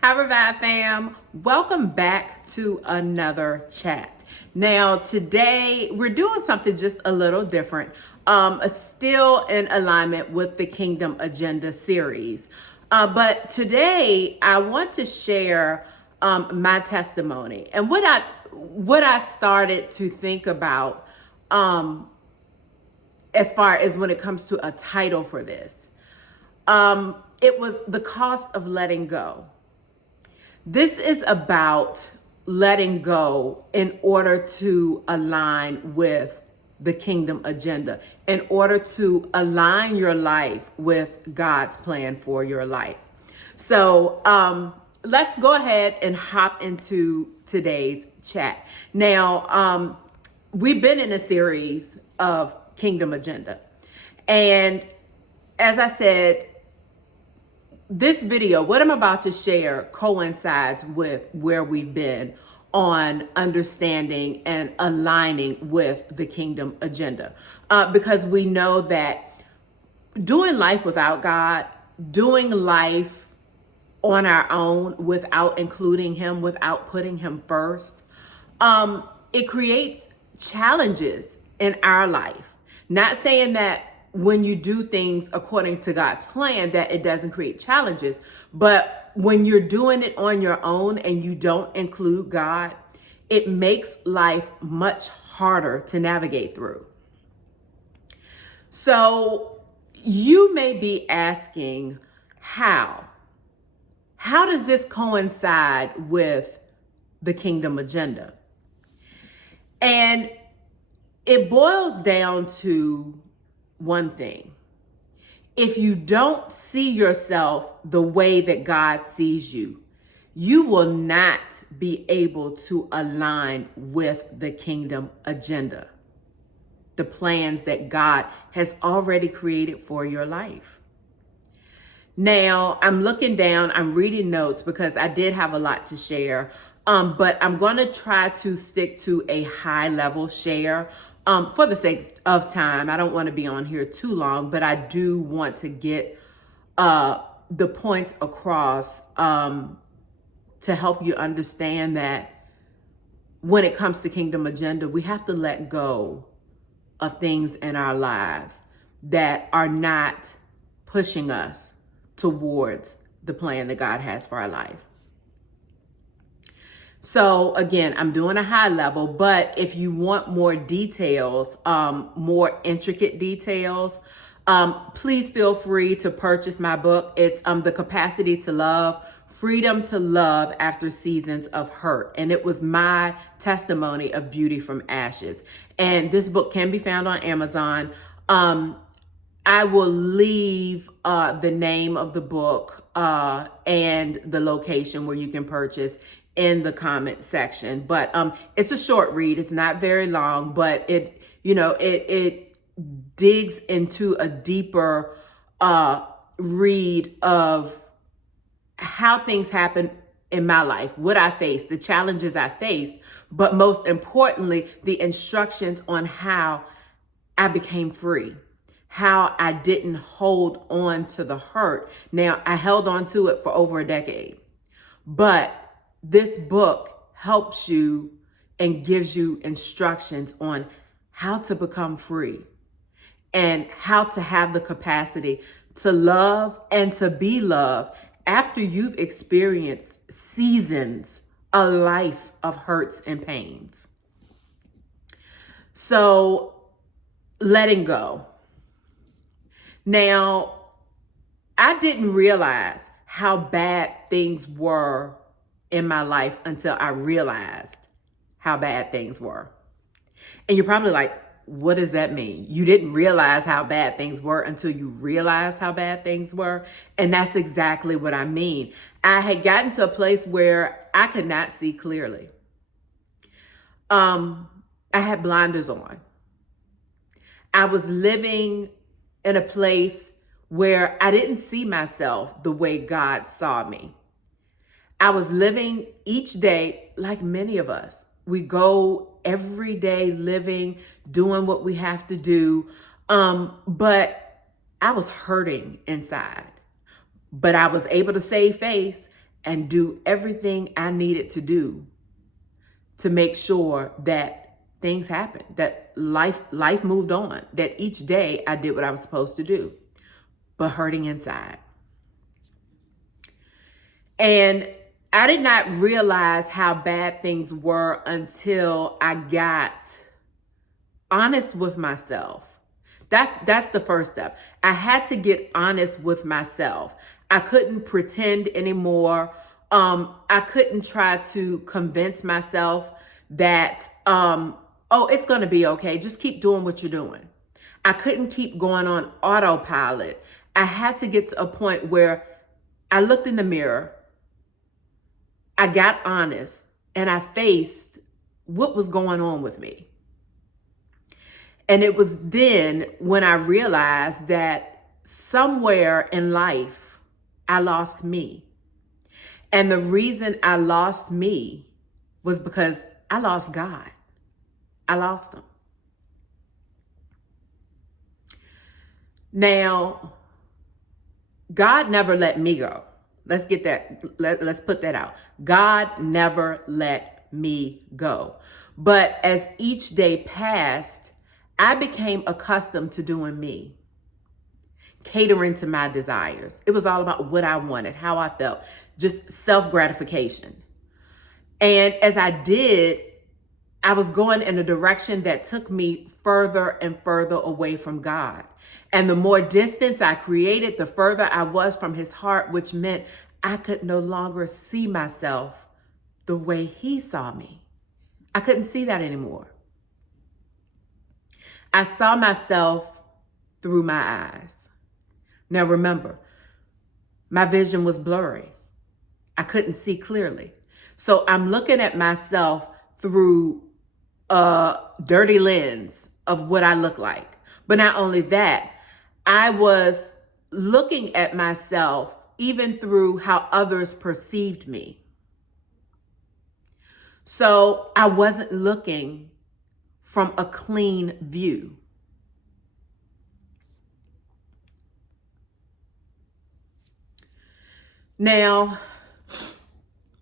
Hi, Revive fam. Welcome back to another chat. Now, today we're doing something just a little different, still in alignment with the Kingdom Agenda series. But today I want to share my testimony and what I started to think about as far as when it comes to a title for this. It was the cost of letting go. This is about letting go in order to align with the kingdom agenda, in order to align your life with God's plan for your life. So let's go ahead and hop into today's chat. Now, we've been in a series of kingdom agenda. And as I said, this video, what I'm about to share, coincides with where we've been on understanding and aligning with the kingdom agenda. Because we know that doing life without God, doing life on our own without including Him, without putting Him first, it creates challenges in our life. Not saying that when you do things according to God's plan that it doesn't create challenges, but when you're doing it on your own and you don't include God, it makes life much harder to navigate through. So you may be asking, how does this coincide with the kingdom agenda? And it boils down to one thing. If you don't see yourself the way that God sees you, you will not be able to align with the kingdom agenda, the plans that God has already created for your life. Now, I'm looking down, I'm reading notes because I did have a lot to share, but I'm going to try to stick to a high level share. For the sake of time, I don't want to be on here too long, but I do want to get the points across to help you understand that when it comes to kingdom agenda, we have to let go of things in our lives that are not pushing us towards the plan that God has for our life. So again, I'm doing a high level, but if you want more details, more intricate details, please feel free to purchase my book. It's The Capacity to Love, Freedom to Love After Seasons of Hurt. And it was my testimony of beauty from ashes. And this book can be found on Amazon. I will leave the name of the book and the location where you can purchase in the comment section. But it's a short read. It's not very long, but it digs into a deeper read of how things happen in my life, what I faced, the challenges I faced, but most importantly, the instructions on how I became free, how I didn't hold on to the hurt. Now, I held on to it for over a decade, but this book helps you and gives you instructions on how to become free and how to have the capacity to love and to be loved after you've experienced seasons, a life of hurts and pains. So, letting go. Now, I didn't realize how bad things were in my life until I realized how bad things were. And you're probably like, what does that mean? You didn't realize how bad things were until you realized how bad things were. And that's exactly what I mean. I had gotten to a place where I could not see clearly. I had blinders on. I was living in a place where I didn't see myself the way God saw me. I was living each day like many of us. We go every day living, doing what we have to do. But I was hurting inside. But I was able to save face and do everything I needed to do to make sure that things happened, that life moved on, that each day I did what I was supposed to do, but hurting inside. And I did not realize how bad things were until I got honest with myself. That's the first step. I had to get honest with myself. I couldn't pretend anymore. I couldn't try to convince myself that, oh, it's going to be okay. Just keep doing what you're doing. I couldn't keep going on autopilot. I had to get to a point where I looked in the mirror, I got honest, and I faced what was going on with me. And it was then when I realized that somewhere in life, I lost me. And the reason I lost me was because I lost God. I lost him. Now, God never let me go. Let's get that. Let's put that out. God never let me go. But as each day passed, I became accustomed to doing me, catering to my desires. It was all about what I wanted, how I felt, just self-gratification. And as I did, I was going in a direction that took me further and further away from God. And the more distance I created, the further I was from his heart, which meant I could no longer see myself the way he saw me. I couldn't see that anymore. I saw myself through my eyes. Now remember, my vision was blurry. I couldn't see clearly. So I'm looking at myself through a dirty lens of what I look like. But not only that, I was looking at myself even through how others perceived me. So I wasn't looking from a clean view. Now,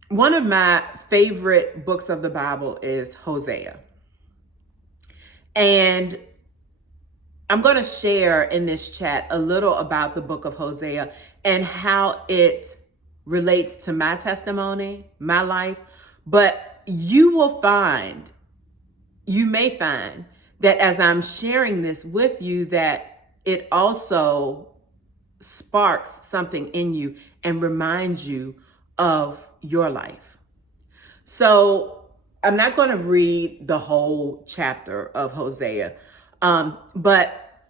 one of my favorite books of the Bible is Hosea. And I'm going to share in this chat a little about the book of Hosea and how it relates to my testimony, my life. But you may find that as I'm sharing this with you, that it also sparks something in you and reminds you of your life. So I'm not going to read the whole chapter of Hosea, but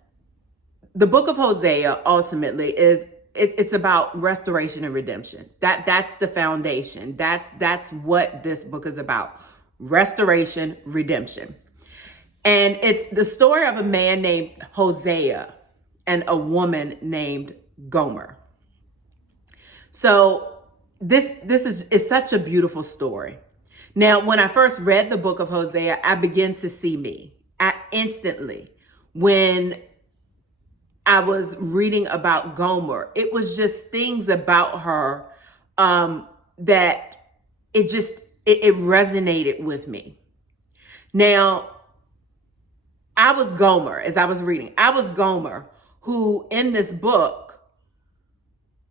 the book of Hosea ultimately it's about restoration and redemption. That's the foundation. That's what this book is about. Restoration, redemption. And it's the story of a man named Hosea and a woman named Gomer. So this is such a beautiful story. Now, when I first read the book of Hosea, I began to see me. Instantly, when I was reading about Gomer, it was just things about her that it resonated with me. Now, I was Gomer as I was reading. I was Gomer, who in this book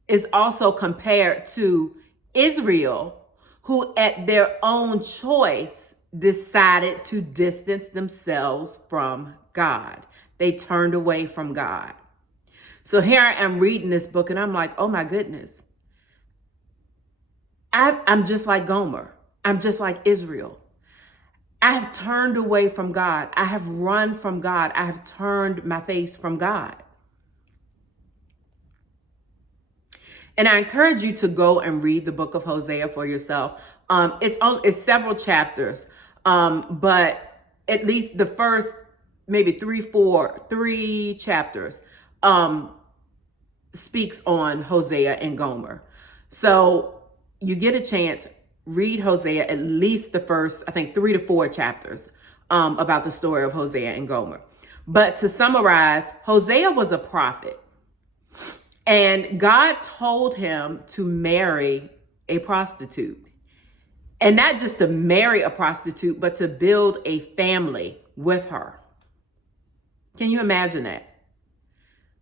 is also compared to Israel, who at their own choice decided to distance themselves from God. They turned away from God. So here I am reading this book and I'm like, oh my goodness. I'm just like Gomer. I'm just like Israel. I have turned away from God. I have run from God. I have turned my face from God. And I encourage you to go and read the book of Hosea for yourself. It's several chapters, but at least the first maybe three chapters speaks on Hosea and Gomer. So you get a chance, read Hosea, at least the first, I think 3 to 4 chapters about the story of Hosea and Gomer. But to summarize, Hosea was a prophet. And God told him to marry a prostitute. And not just to marry a prostitute, but to build a family with her. Can you imagine that?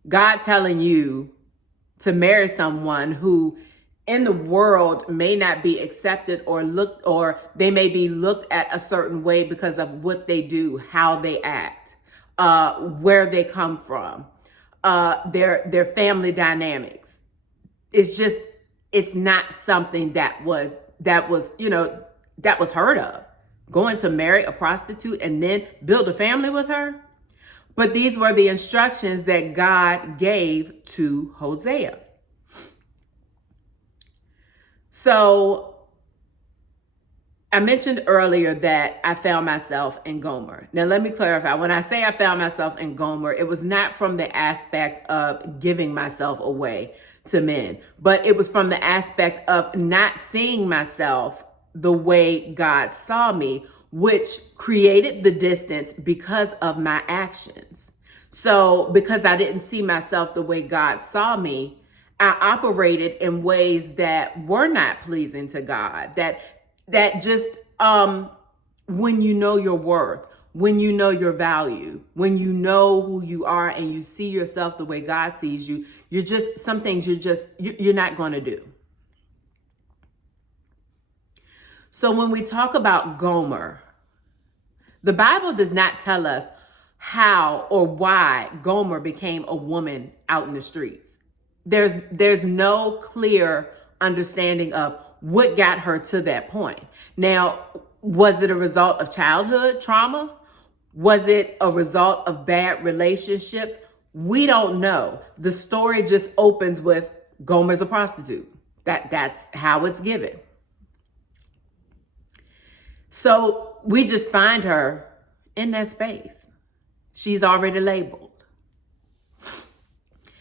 God telling you to marry someone who in the world may not be accepted or they may be looked at a certain way because of what they do, how they act, where they come from, their family dynamics. It's not something that was heard of. Going to marry a prostitute and then build a family with her. But these were the instructions that God gave to Hosea. So I mentioned earlier that I found myself in Gomer. Now, let me clarify. When I say I found myself in Gomer, it was not from the aspect of giving myself away to men, but it was from the aspect of not seeing myself the way God saw me, which created the distance because of my actions. So because I didn't see myself the way God saw me, I operated in ways that were not pleasing to God. That just when you know your worth, when you know your value, when you know who you are and you see yourself the way God sees you, some things you're not going to do. So when we talk about Gomer, the Bible does not tell us how or why Gomer became a woman out in the streets. There's no clear understanding of what got her to that point. Now, was it a result of childhood trauma? Was it a result of bad relationships? We don't know. The story just opens with Gomer's a prostitute. That's how it's given. So we just find her in that space. She's already labeled.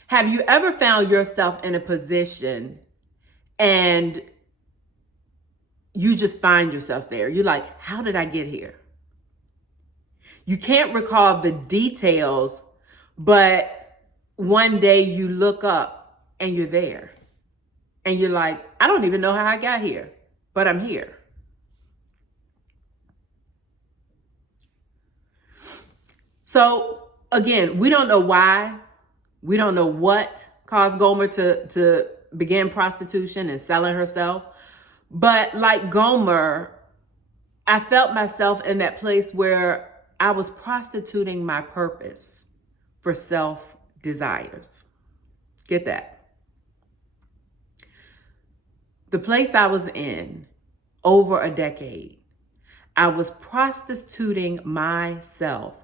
Have you ever found yourself in a position and you just find yourself there? You're like, how did I get here? You can't recall the details, but one day you look up and you're there. And you're like, I don't even know how I got here, but I'm here. So again, we don't know why. We don't know what caused Gomer to begin prostitution and selling herself. But like Gomer, I felt myself in that place where I was prostituting my purpose for self-desires. Get that? The place I was in over a decade, I was prostituting myself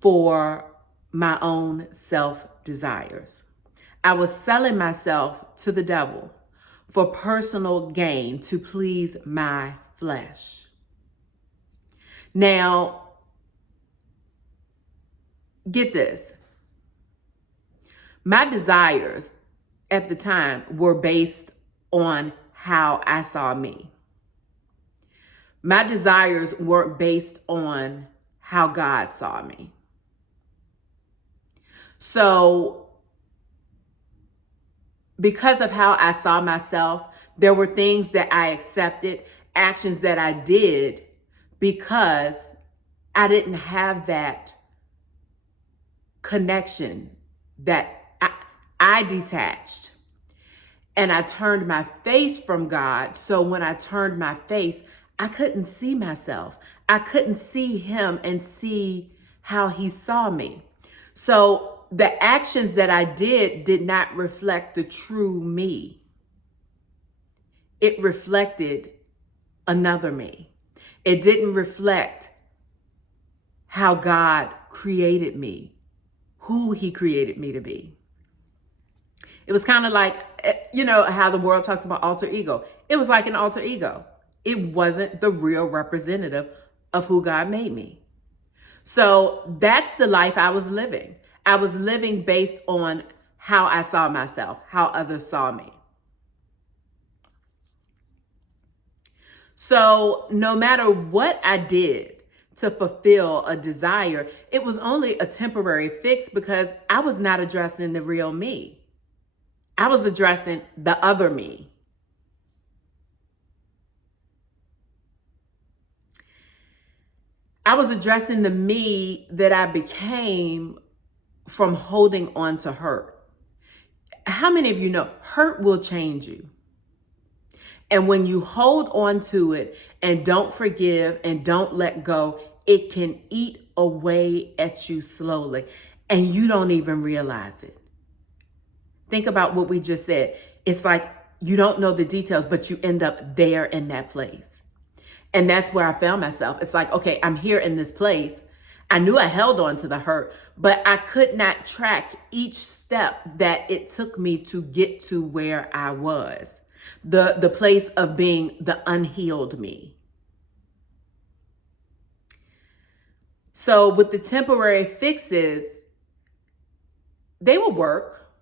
for my own self-desires. I was selling myself to the devil for personal gain to please my flesh. Now, get this. My desires at the time were based on how I saw me. My desires weren't based on how God saw me. So, because of how I saw myself, there were things that I accepted, actions that I did because I didn't have that connection, that I detached and I turned my face from God. So when I turned my face, I couldn't see myself. I couldn't see him and see how he saw me. So the actions that I did not reflect the true me. It reflected another me. It didn't reflect how God created me, who he created me to be. It was kind of like, how the world talks about alter ego. It was like an alter ego. It wasn't the real representative of who God made me. So that's the life I was living. I was living based on how I saw myself, how others saw me. So no matter what I did to fulfill a desire, it was only a temporary fix because I was not addressing the real me. I was addressing the other me. I was addressing the me that I became from holding on to hurt. How many of you know hurt will change you? And when you hold on to it and don't forgive and don't let go, it can eat away at you slowly and you don't even realize it. Think about what we just said. It's like you don't know the details, but you end up there in that place. And that's where I found myself. It's like, okay, I'm here in this place. I knew I held on to the hurt, but I could not track each step that it took me to get to where I was. The place of being the unhealed me. So with the temporary fixes, they would work.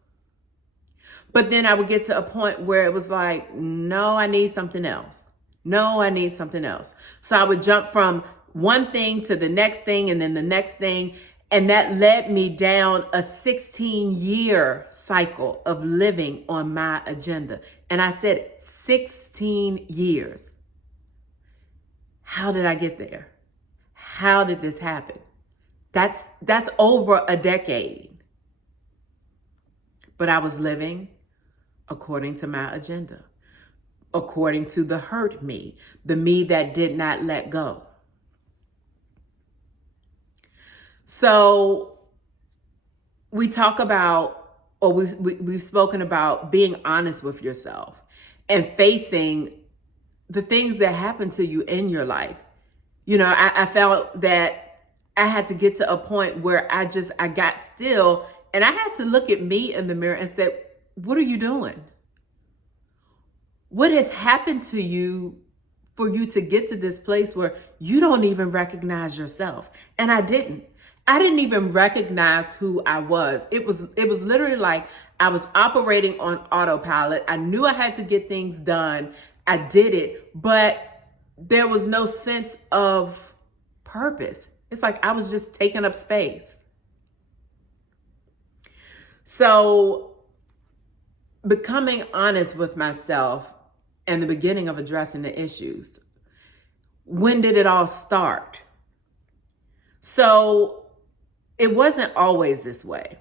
But then I would get to a point where it was like, no, I need something else. No, I need something else. So I would jump from one thing to the next thing and then the next thing. And that led me down a 16-year cycle of living on my agenda. And I said 16 years. How did I get there? How did this happen? That's over a decade. But I was living according to my agenda, according to the hurt me, the me that did not let go. So we talk about, or we've spoken about being honest with yourself and facing the things that happen to you in your life. You know, I felt that I had to get to a point where I got still and I had to look at me in the mirror and say, what are you doing? What has happened to you for you to get to this place where you don't even recognize yourself? And I didn't even recognize who I was. It was literally like I was operating on autopilot. I knew I had to get things done. I did it, but there was no sense of purpose. It's like I was just taking up space. So becoming honest with myself and the beginning of addressing the issues. When did it all start? So it wasn't always this way.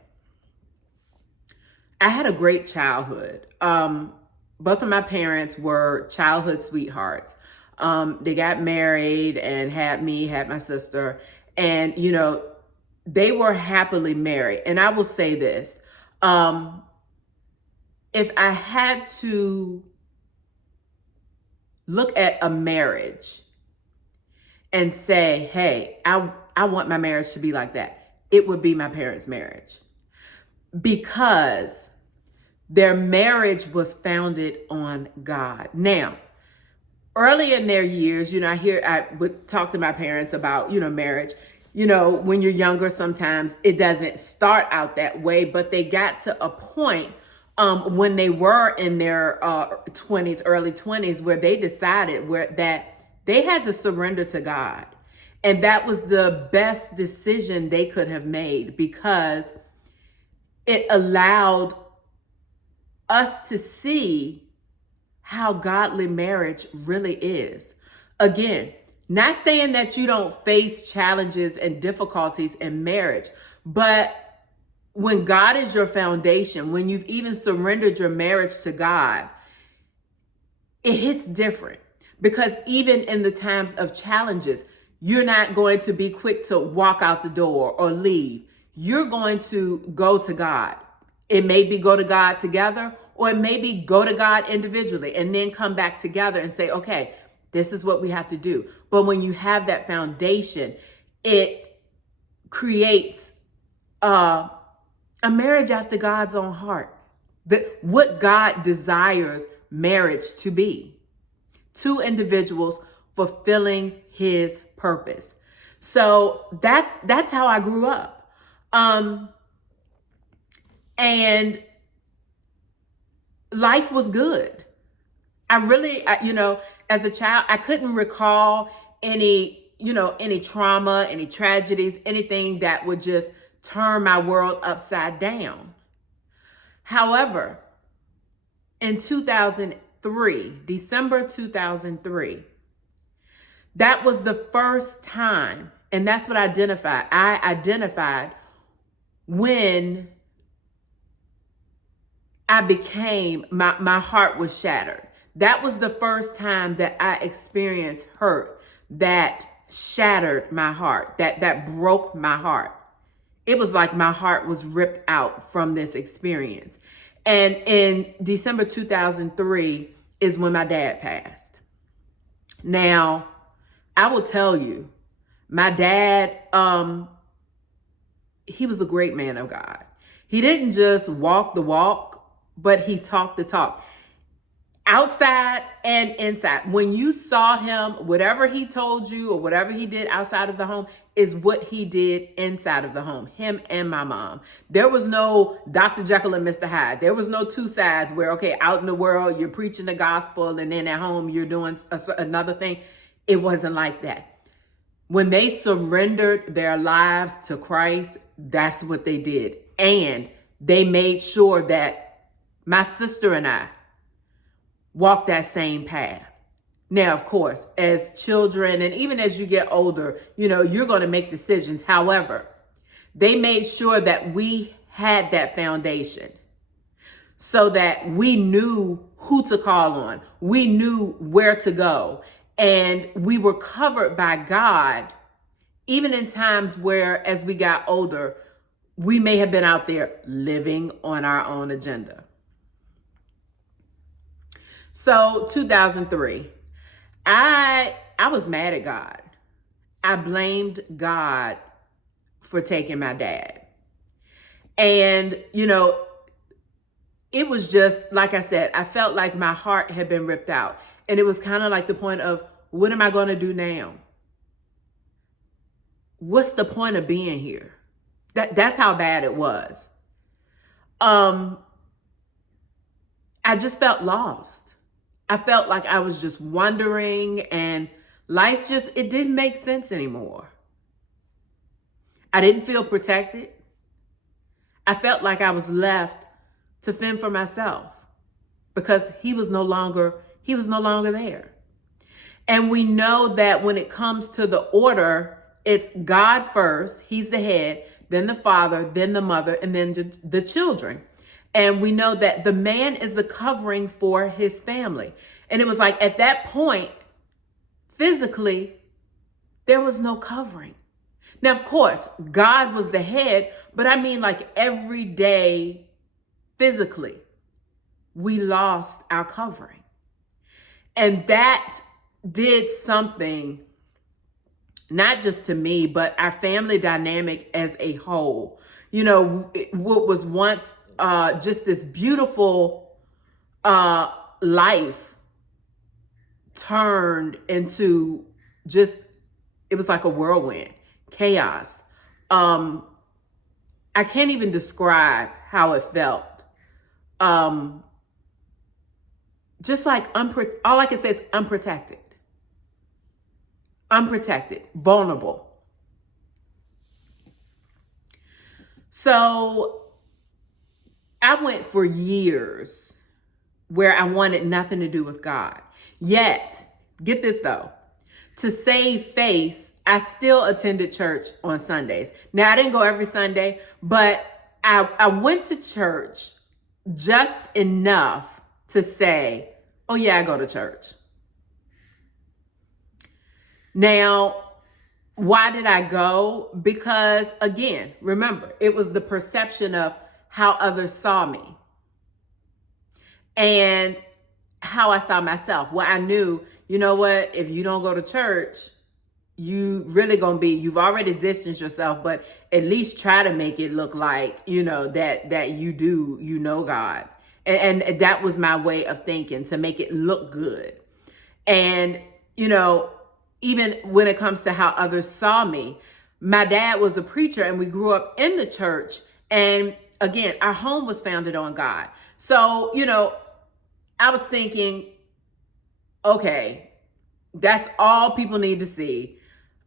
I had a great childhood. Both of my parents were childhood sweethearts. They got married and had me, had my sister, and, you know, they were happily married. And I will say this, if I had to look at a marriage and say, hey, I want my marriage to be like that, it would be my parents' marriage. Because their marriage was founded on God. Now, early in their years, you know, I would talk to my parents about, you know, marriage. You know, when you're younger, sometimes it doesn't start out that way, but they got to a point when they were in their 20s, early 20s, where they decided that they had to surrender to God. And that was the best decision they could have made, because it allowed us to see how godly marriage really is. Again, not saying that you don't face challenges and difficulties in marriage, but when God is your foundation, when you've even surrendered your marriage to God, it hits different. Because even in the times of challenges, you're not going to be quick to walk out the door or leave. You're going to go to God. It may be go to God together, or it may be go to God individually and then come back together and say, okay, this is what we have to do. But when you have that foundation, it creates a marriage after God's own heart. What God desires marriage to be. Two individuals fulfilling his purpose. So that's how I grew up. And life was good. As a child, I couldn't recall any trauma, any tragedies, anything that would just turn my world upside down. However, in 2003, December 2003, that was the first time And that's what I identified. I identified when my heart was shattered. That was the first time that I experienced hurt that shattered my heart, that broke my heart. It was like my heart was ripped out from this experience. And in December 2003 is when my dad passed. Now, I will tell you, my dad, he was a great man of God. He didn't just walk the walk, but he talked the talk. Outside and inside. When you saw him, whatever he told you or whatever he did outside of the home is what he did inside of the home, him and my mom. There was no Dr. Jekyll and Mr. Hyde. There was no two sides where, okay, out in the world, you're preaching the gospel and then at home, you're doing another thing. It wasn't like that. When they surrendered their lives to Christ, that's what they did. And they made sure that my sister and I walked that same path. Now, of course, as children and even as you get older, you're going to make decisions. However, they made sure that we had that foundation so that we knew who to call on. We knew where to go. And we were covered by God, even in times where, as we got older, we may have been out there living on our own agenda. So 2003, I was mad at God. I blamed God for taking my dad. And, it was just, like I said, I felt like my heart had been ripped out. And it was kind of like the point of, what am I going to do now? What's the point of being here? That's how bad it was. I just felt lost. I felt like I was just wandering and life it didn't make sense anymore. I didn't feel protected. I felt like I was left to fend for myself because he was no longer there. And we know that when it comes to the order, it's God first, he's the head, then the father, then the mother, and then the children. And we know that the man is the covering for his family. And it was like at that point, physically, there was no covering. Now, of course, God was the head, but I mean like every day, physically, we lost our covering. And that did something, not just to me, but our family dynamic as a whole. What was once just this beautiful life turned into it was like a whirlwind, chaos. I can't even describe how it felt. Just like all I can say is unprotected, vulnerable. So I went for years where I wanted nothing to do with God. Yet, get this though, to save face, I still attended church on Sundays. Now, I didn't go every Sunday, but I went to church just enough to say, oh yeah, I go to church. Now, why did I go? Because again, remember, it was the perception of how others saw me and how I saw myself. Well, I knew, you know what, if you don't go to church, you really gonna you've already distanced yourself, but at least try to make it look like, that you do, God. And that was my way of thinking, to make it look good. And, even when it comes to how others saw me, my dad was a preacher and we grew up in the church. And again, our home was founded on God. So, I was thinking, okay, that's all people need to see.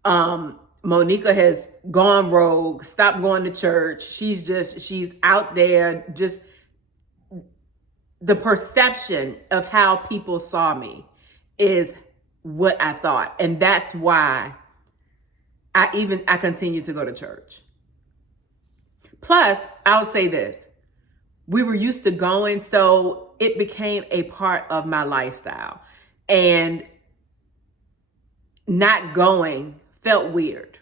Monika has gone rogue, stopped going to church. She's out there. Just the perception of how people saw me is what I thought. And that's why I continue to go to church. Plus, I'll say this. We were used to going, so it became a part of my lifestyle. And not going felt weird.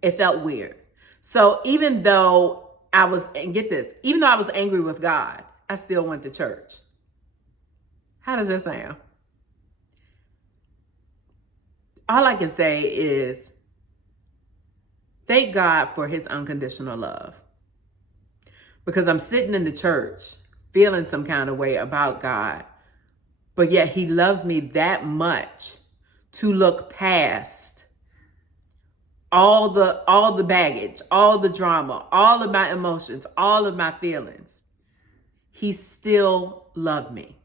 It felt weird. So even though and get this, even though I was angry with God, I still went to church. How does that sound? All I can say is thank God for his unconditional love. Because I'm sitting in the church feeling some kind of way about God, but yet he loves me that much to look past all the baggage, all the drama, all of my emotions, all of my feelings. He still loved me.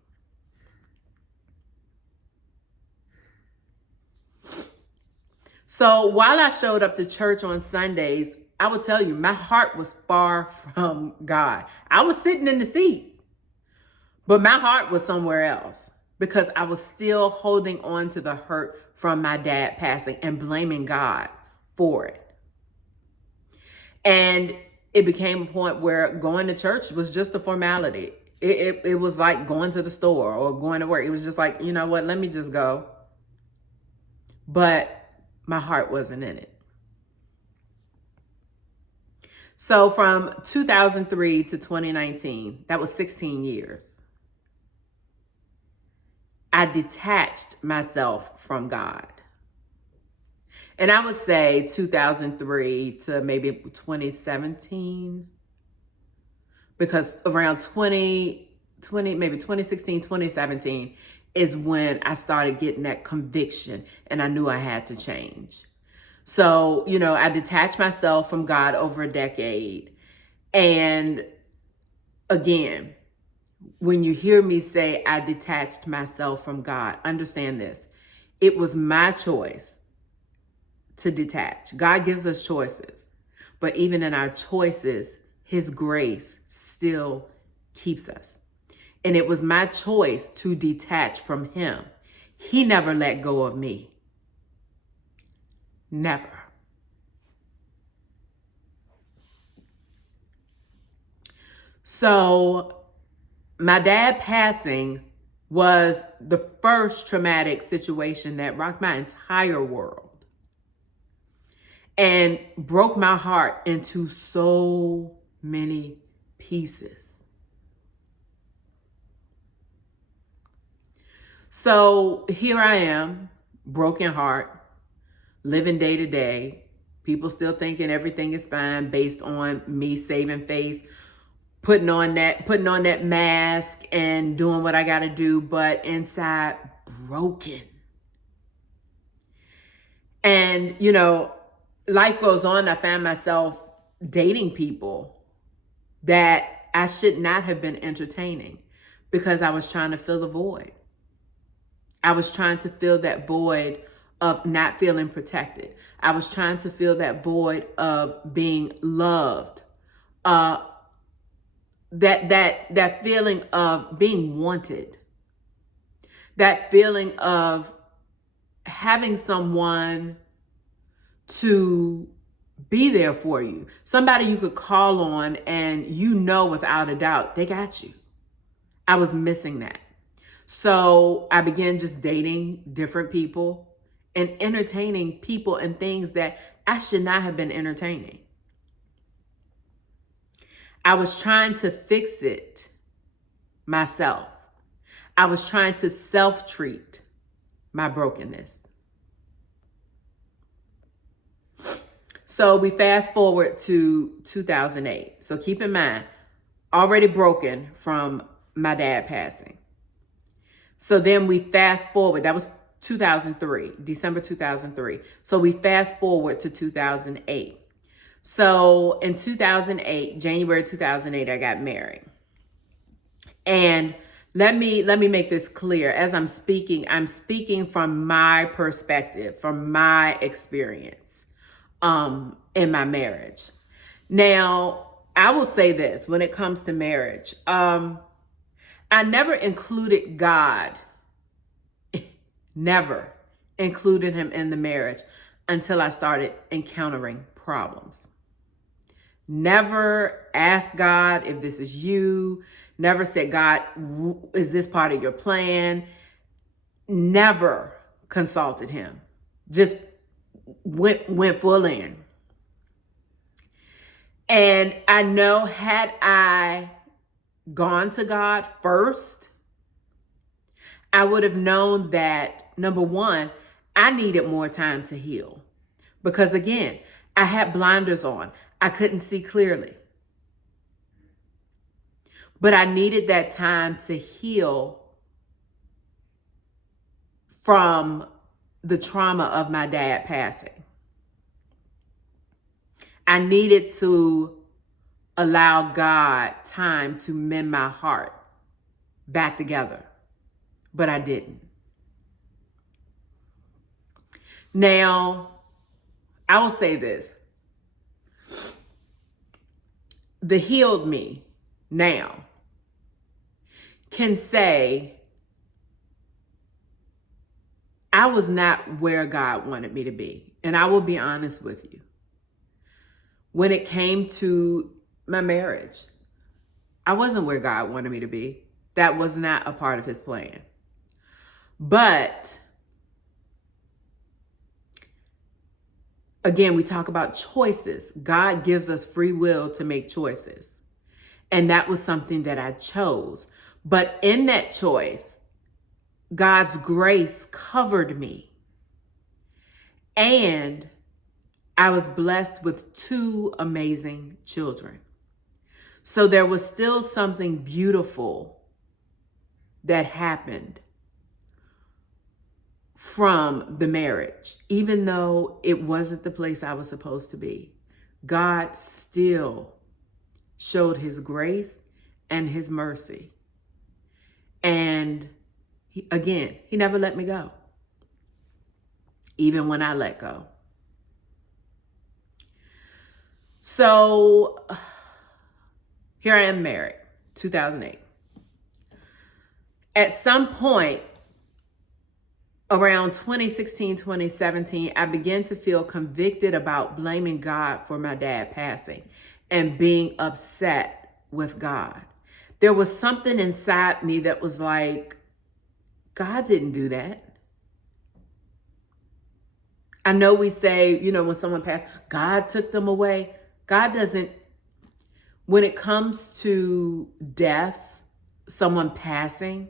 So while I showed up to church on Sundays, I will tell you, my heart was far from God. I was sitting in the seat, but my heart was somewhere else because I was still holding on to the hurt from my dad passing and blaming God for it. And it became a point where going to church was just a formality. It was like going to the store or going to work. It was just like, you know what, let me just go. But my heart wasn't in it. So from 2003 to 2019, that was 16 years. I detached myself from God. And I would say 2003 to maybe 2017, because around maybe 2016, 2017 is when I started getting that conviction and I knew I had to change. So, I detached myself from God over a decade. And again, when you hear me say I detached myself from God, understand this. It was my choice to detach. God gives us choices, but even in our choices, his grace still keeps us. And it was my choice to detach from him. He never let go of me. Never. So my dad passing was the first traumatic situation that rocked my entire world and broke my heart into so many pieces. So here I am, broken heart, living day to day. People still thinking everything is fine based on me saving face, putting on that mask and doing what I got to do, but inside broken. And, life goes on. I found myself dating people that I should not have been entertaining because I was trying to fill the void. I was trying to fill that void of not feeling protected. I was trying to fill that void of being loved. That feeling of being wanted. That feeling of having someone to be there for you. Somebody you could call on and without a doubt, they got you. I was missing that. So I began just dating different people and entertaining people and things that I should not have been entertaining. I was trying to fix it myself. I was trying to self-treat my brokenness. So we fast forward to 2008. So keep in mind, already broken from my dad passing. So then we fast forward. That was 2003, December 2003. So we fast forward to 2008. So in 2008, January 2008, I got married. And let me make this clear. As I'm speaking from my perspective, from my experience in my marriage. Now, I will say this when it comes to marriage. I never included God, never included him in the marriage until I started encountering problems. Never asked God if this is you. Never said, God, is this part of your plan? Never consulted him. Just went full in. And I know, had I gone to God first, I would have known that, number one, I needed more time to heal. Because again, I had blinders on. I couldn't see clearly. But I needed that time to heal from the trauma of my dad passing. I needed to allow God time to mend my heart back together, but I didn't. Now, I will say this. The healed me now can say, I was not where God wanted me to be. And I will be honest with you. When it came to my marriage, I wasn't where God wanted me to be. That was not a part of his plan. But again, we talk about choices. God gives us free will to make choices. And that was something that I chose. But in that choice, God's grace covered me. And I was blessed with 2 amazing children. So there was still something beautiful that happened from the marriage, even though it wasn't the place I was supposed to be. God still showed his grace and his mercy. And he never let me go, even when I let go. So here I am married, 2008. At some point around 2016, 2017, I began to feel convicted about blaming God for my dad passing and being upset with God. There was something inside me that was like, God didn't do that. I know we say, when someone passed, God took them away. God doesn't. When it comes to death, someone passing,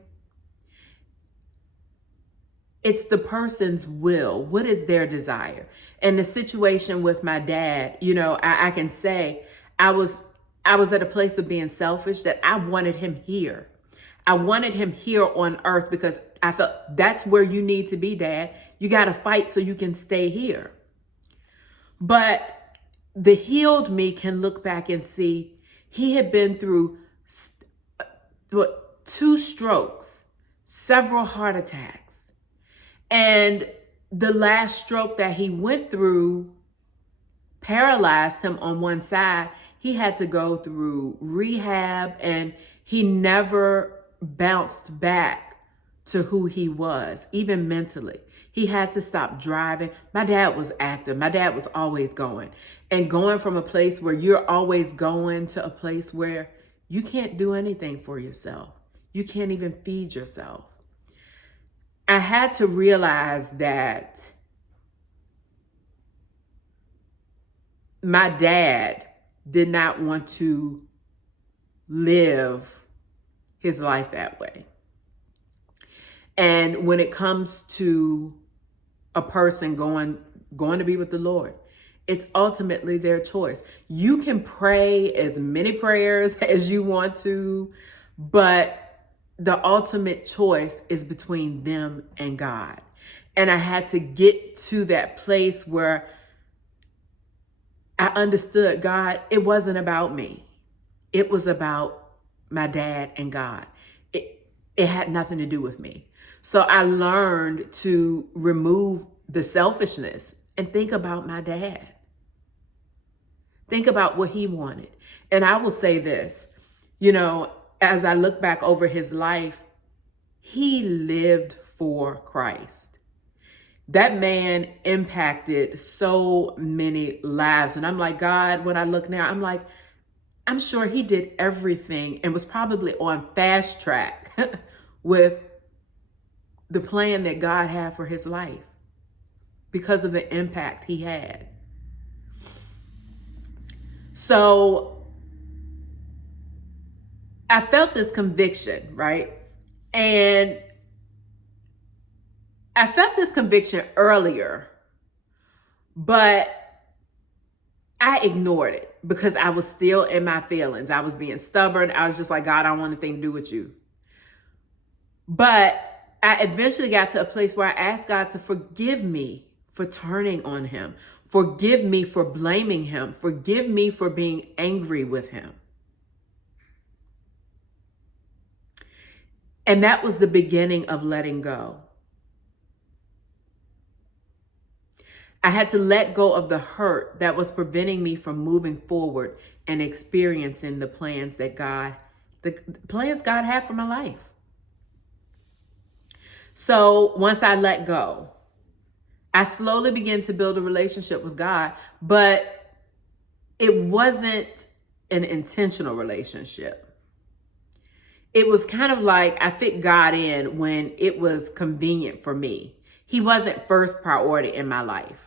it's the person's will. What is their desire? And the situation with my dad, I can say I was at a place of being selfish, that I wanted him here. I wanted him here on earth because I felt that's where you need to be, Dad. You got to fight so you can stay here. But the healed me can look back and see he had been through 2 strokes, several heart attacks. And the last stroke that he went through paralyzed him on one side. He had to go through rehab, and he never bounced back to who he was, even mentally. He had to stop driving. My dad was active. My dad was always going. And going from a place where you're always going to a place where you can't do anything for yourself. You can't even feed yourself. I had to realize that my dad did not want to live his life that way. And when it comes to a person going to be with the Lord, it's ultimately their choice. You can pray as many prayers as you want to, but the ultimate choice is between them and God. And I had to get to that place where I understood, God, it wasn't about me. It was about my dad and God. It had nothing to do with me. So I learned to remove the selfishness and think about my dad. Think about what he wanted. And I will say this, as I look back over his life, he lived for Christ. That man impacted so many lives. And I'm like, God, when I look now, I'm like, I'm sure he did everything and was probably on fast track with the plan that God had for his life because of the impact he had. So I felt this conviction, right? And I felt this conviction earlier, but I ignored it because I was still in my feelings. I was being stubborn. I was just like, God, I don't want anything to do with you. But I eventually got to a place where I asked God to forgive me for turning on him. Forgive me for blaming him. Forgive me for being angry with him. And that was the beginning of letting go. I had to let go of the hurt that was preventing me from moving forward and experiencing the plans that God had for my life. So once I let go, I slowly began to build a relationship with God, but it wasn't an intentional relationship. It was kind of like I fit God in when it was convenient for me. He wasn't first priority in my life.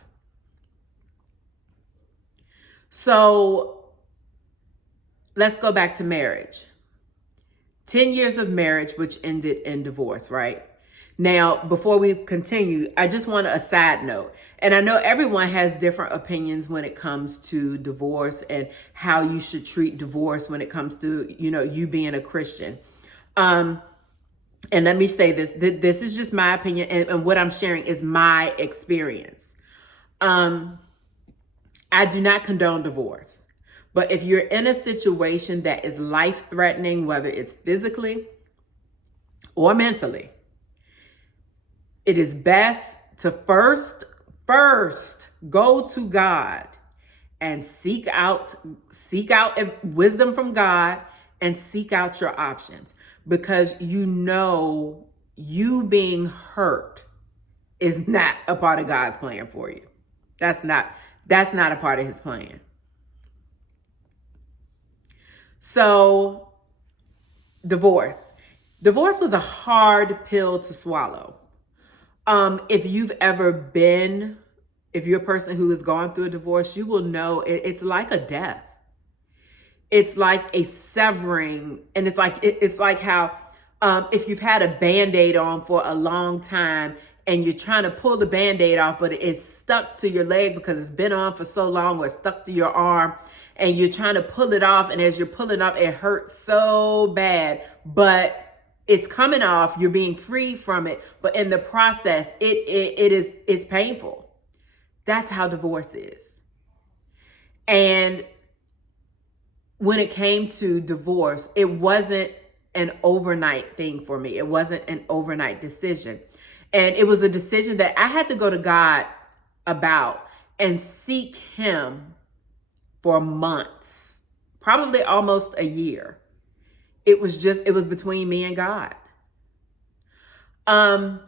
So let's go back to marriage. 10 years of marriage, which ended in divorce, right? Now, before we continue, I just want a side note. And I know everyone has different opinions when it comes to divorce and how you should treat divorce when it comes to, you being a Christian. And let me say this. This is just my opinion, and what I'm sharing is my experience. I do not condone divorce. But if you're in a situation that is life-threatening, whether it's physically or mentally, it is best to first go to God and seek out wisdom from God and seek out your options, because you being hurt is not a part of God's plan for you. That's not a part of his plan. So divorce was a hard pill to swallow. If you're a person who has gone through a divorce, you will know it's like a death. It's like a severing, and it's like how if you've had a Band-Aid on for a long time and you're trying to pull the Band-Aid off, but it's stuck to your leg because it's been on for so long, or it's stuck to your arm, and you're trying to pull it off, and as you're pulling off, it hurts so bad, but it's coming off, you're being freed from it, but in the process, it's painful. That's how divorce is. And when it came to divorce, it wasn't an overnight thing for me. It wasn't an overnight decision. And it was a decision that I had to go to God about and seek him for months, probably almost a year. It was between me and God. And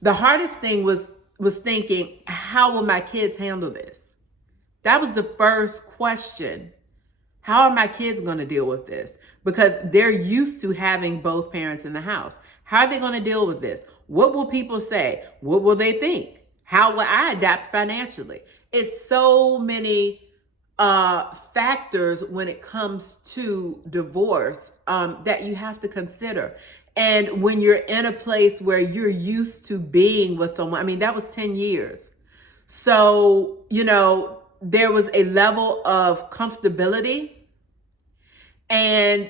the hardest thing was thinking, how will my kids handle this? That was the first question. How are my kids going to deal with this? Because they're used to having both parents in the house. How are they going to deal with this? What will people say? What will they think? How will I adapt financially? It's so many factors when it comes to divorce that you have to consider. And when you're in a place where you're used to being with someone, that was 10 years. So, there was a level of comfortability, and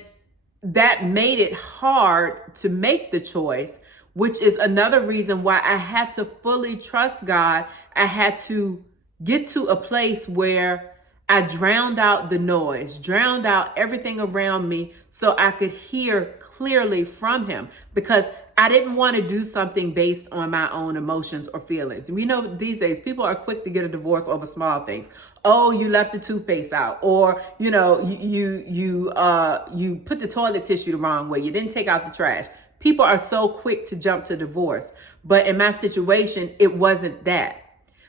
that made it hard to make the choice, which is another reason why I had to fully trust God. I had to get to a place where I drowned out the noise, drowned out everything around me so I could hear clearly from him, because I didn't want to do something based on my own emotions or feelings. We know these days people are quick to get a divorce over small things. Oh, you left the toothpaste out, or you put the toilet tissue the wrong way. You didn't take out the trash. People are so quick to jump to divorce. But in my situation, it wasn't that.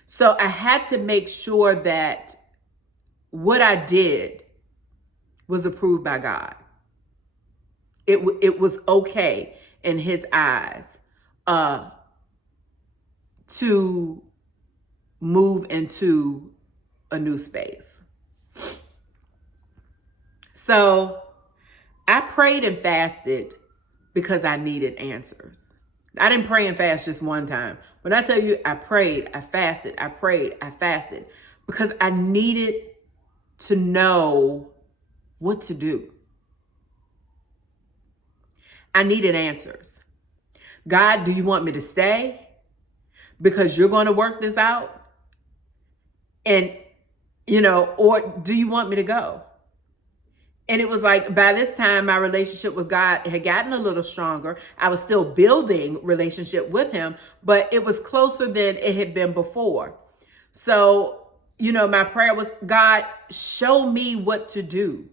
So I had to make sure that what I did was approved by God. It was okay in his eyes to move into a new space. So I prayed and fasted because I needed answers. I didn't pray and fast just one time. When I tell you I prayed, I fasted, I prayed, I fasted, because I needed to know what to do. I needed answers. God, do you want me to stay because you're going to work this out? And, or do you want me to go? And it was like, by this time, my relationship with God had gotten a little stronger. I was still building relationship with him, but it was closer than it had been before. So, my prayer was, God, show me what to do.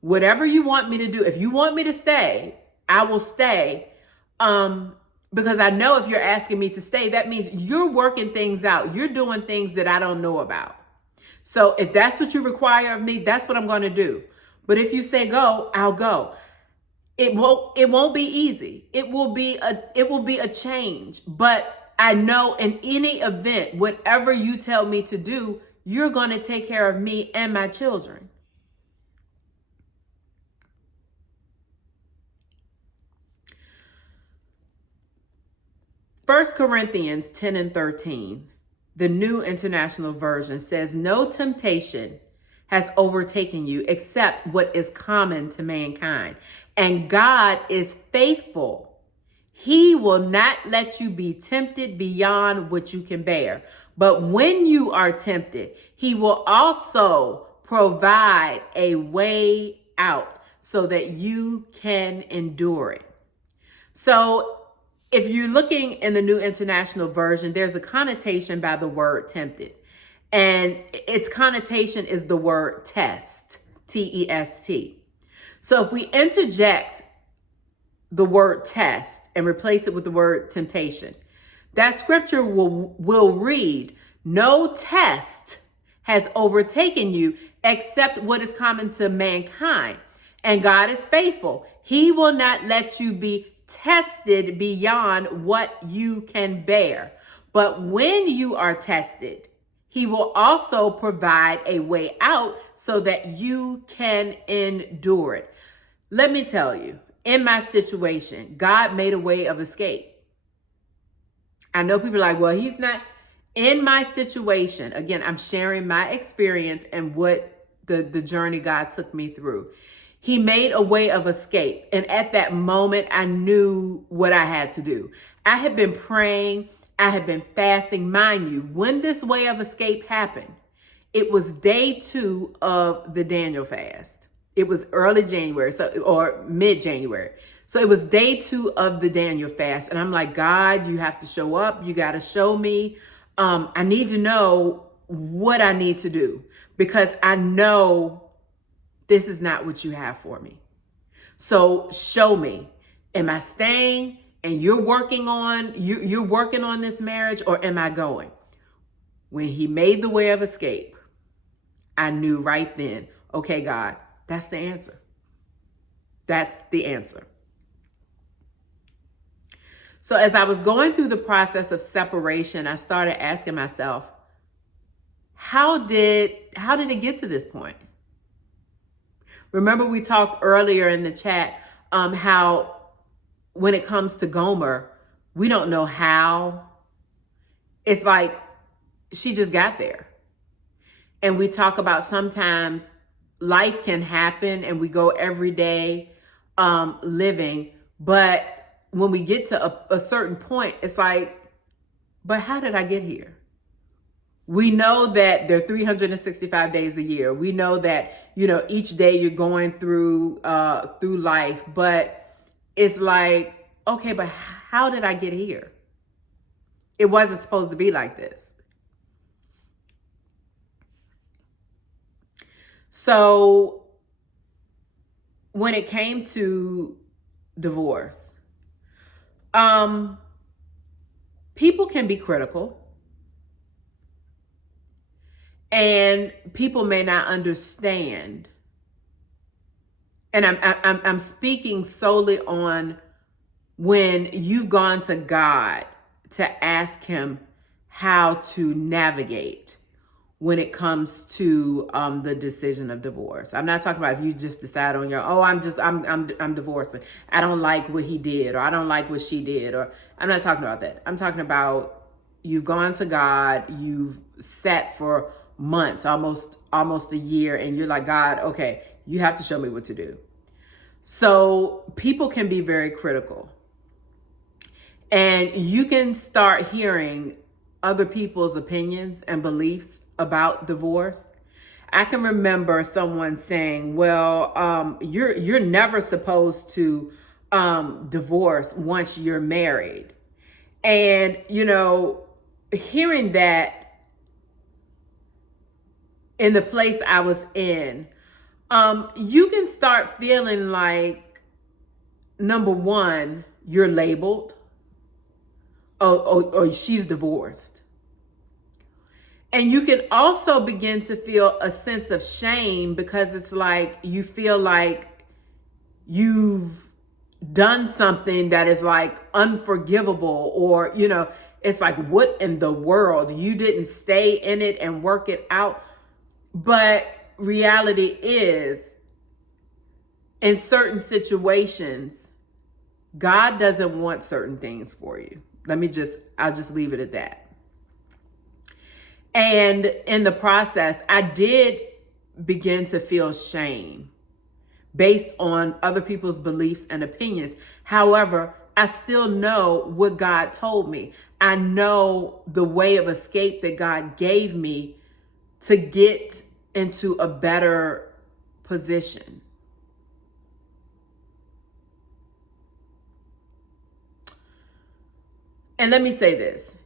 Whatever you want me to do. If you want me to stay, I will stay. Because I know if you're asking me to stay, that means you're working things out. You're doing things that I don't know about. So if that's what you require of me, that's what I'm going to do. But if you say go, I'll go. It won't be easy. It will be a change. But I know in any event, whatever you tell me to do, you're going to take care of me and my children. First Corinthians 10 and 13, the New International Version says, no temptation has overtaken you except what is common to mankind. And God is faithful. He will not let you be tempted beyond what you can bear. But when you are tempted, he will also provide a way out so that you can endure it. So if you're looking in the New International Version, there's a connotation by the word tempted. And its connotation is the word test, T-E-S-T. So if we interject the word test and replace it with the word temptation, that scripture will read, no test has overtaken you except what is common to mankind. And God is faithful. He will not let you be tested beyond what you can bear. But when you are tested, he will also provide a way out so that you can endure it. Let me tell you, in my situation, God made a way of escape. I know people are like, well, he's not in my situation. Again, I'm sharing my experience and what the journey God took me through. He made a way of escape. And at that moment, I knew what I had to do. I had been praying. I had been fasting. Mind you, when this way of escape happened, it was day 2 of the Daniel fast. It was early January, or mid-January. So it was day 2 of the Daniel fast. And I'm like, God, you have to show up. You got to show me. I need to know what I need to do, because I know this is not what you have for me. So show me, am I staying and you're working on this marriage, or am I going? When he made the way of escape, I knew right then, okay, God, that's the answer. That's the answer. So as I was going through the process of separation, I started asking myself, how did it get to this point? Remember we talked earlier in the chat how when it comes to Gomer, we don't know how. It's like she just got there. And we talk about sometimes life can happen and we go every day living. But when we get to a certain point, it's like, but how did I get here? We know that there are 365 days a year. We know that, each day you're going through life, but it's like, okay, but how did I get here? It wasn't supposed to be like this. So when it came to divorce, Um, People can be critical, and people may not understand. And I'm speaking solely on when you've gone to God to ask Him how to navigate when it comes to the decision of divorce. I'm not talking about if you just decide on your, oh, I'm divorcing. I don't like what he did, or I don't like what she did, or I'm not talking about that. I'm talking about you've gone to God, you've sat for months, almost a year, and you're like, God, okay, you have to show me what to do. So people can be very critical. And you can start hearing other people's opinions and beliefs about divorce. I can remember someone saying, well, you're never supposed to divorce once you're married. And, hearing that in the place I was in, you can start feeling like, number one, you're labeled, or she's divorced. And you can also begin to feel a sense of shame, because it's like you feel like you've done something that is like unforgivable, or, it's like, what in the world? You didn't stay in it and work it out. But reality is, in certain situations, God doesn't want certain things for you. I'll just leave it at that. And in the process, I did begin to feel shame based on other people's beliefs and opinions. However, I still know what God told me. I know the way of escape that God gave me to get into a better position. And let me say this.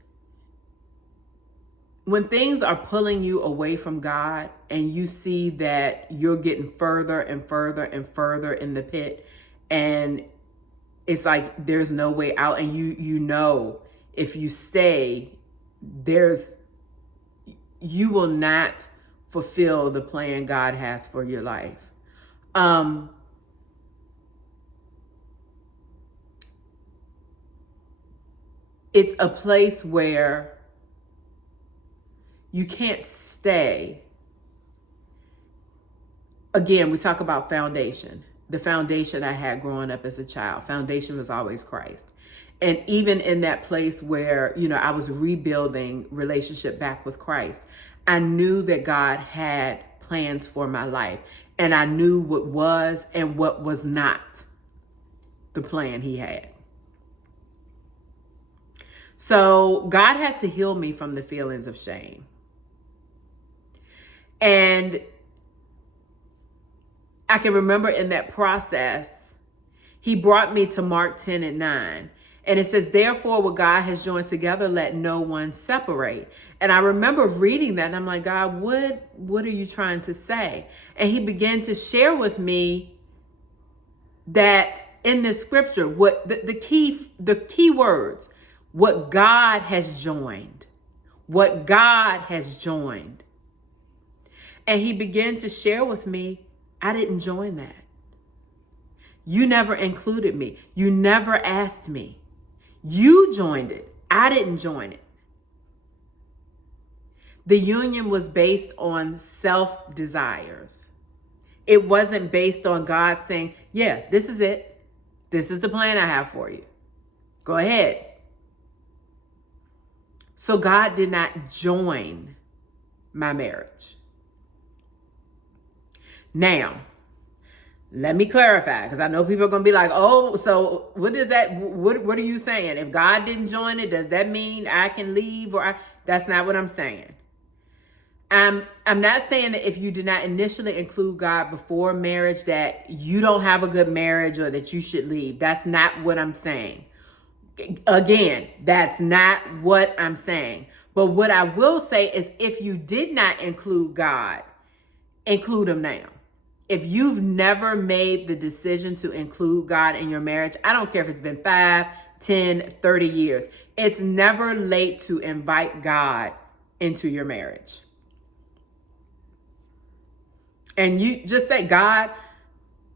When things are pulling you away from God and you see that you're getting further and further and further in the pit, and it's like there's no way out, and you know if you stay, you will not fulfill the plan God has for your life. It's a place where you can't stay. Again, we talk about foundation. The foundation I had growing up as a child, foundation was always Christ. And even in that place where, I was rebuilding relationship back with Christ, I knew that God had plans for my life. And I knew what was and what was not the plan He had. So God had to heal me from the feelings of shame. And I can remember in that process, He brought me to Mark 10:9. And it says, therefore, what God has joined together, let no one separate. And I remember reading that, and I'm like, God, what are you trying to say? And He began to share with me that in this scripture, what the key words, what God has joined, what God has joined. And He began to share with me, I didn't join that. You never included me. You never asked me. You joined it. I didn't join it. The union was based on self-desires. It wasn't based on God saying, yeah, this is it. This is the plan I have for you. Go ahead. So God did not join my marriage. Now, let me clarify, because I know people are going to be like, oh, so what is that? What are you saying? If God didn't join it, does that mean I can leave? That's not what I'm saying. I'm not saying that if you do not initially include God before marriage, that you don't have a good marriage or that you should leave. That's not what I'm saying. Again, that's not what I'm saying. But what I will say is, if you did not include God, include Him now. If you've never made the decision to include God in your marriage, I don't care if it's been 5, 10, 30 years. It's never late to invite God into your marriage. And you just say, God,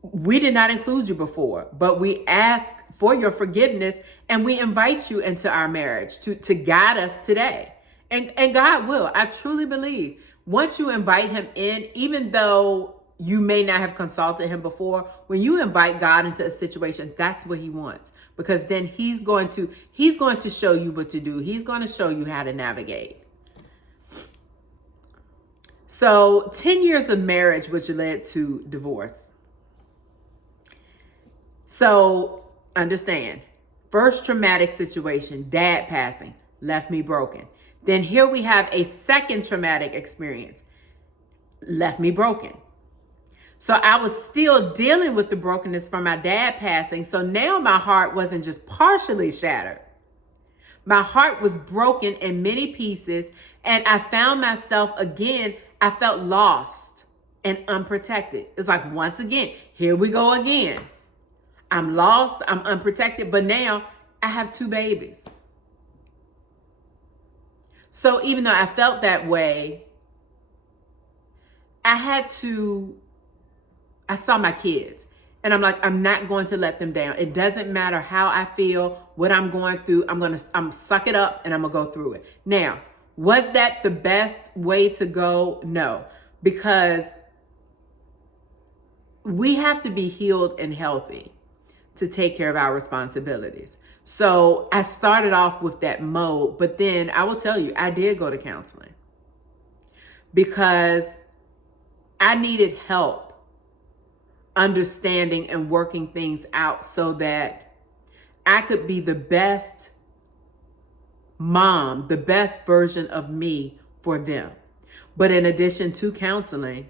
we did not include you before, but we ask for your forgiveness and we invite you into our marriage to guide us today. And God will. I truly believe once you invite him in, even though you may not have consulted him before, when you invite God into a situation, that's what he wants. Because then he's going to show you what to do. He's going to show you how to navigate. So 10 years of marriage, which led to divorce. So understand, first traumatic situation, dad passing, left me broken. Then here we have a second traumatic experience, left me broken. So I was still dealing with the brokenness from my dad passing. So now my heart wasn't just partially shattered. My heart was broken in many pieces, and I found myself again, I felt lost and unprotected. It's like, once again, here we go again. I'm lost, I'm unprotected, but now I have 2 babies. So even though I felt that way, I saw my kids. And I'm like, I'm not going to let them down. It doesn't matter how I feel, what I'm going through. I'm suck it up and I'm gonna go through it. Now, was that the best way to go? No, because we have to be healed and healthy to take care of our responsibilities. So I started off with that mode, but then I will tell you, I did go to counseling because I needed help understanding and working things out so that I could be the best mom, the best version of me for them. But in addition to counseling,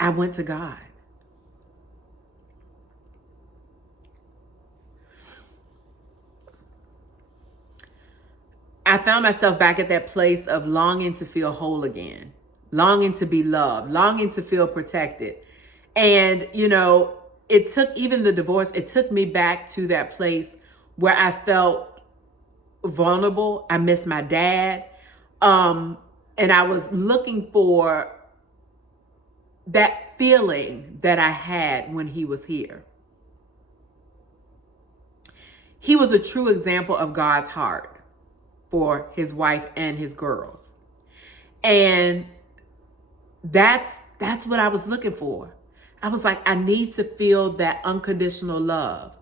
I went to God. I found myself back at that place of longing to feel whole again, longing to be loved, longing to feel protected. And, it took, even the divorce, it took me back to that place where I felt vulnerable. I missed my dad. And I was looking for that feeling that I had when he was here. He was a true example of God's heart for his wife and his girls. And that's what I was looking for. I was like, I need to feel that unconditional love.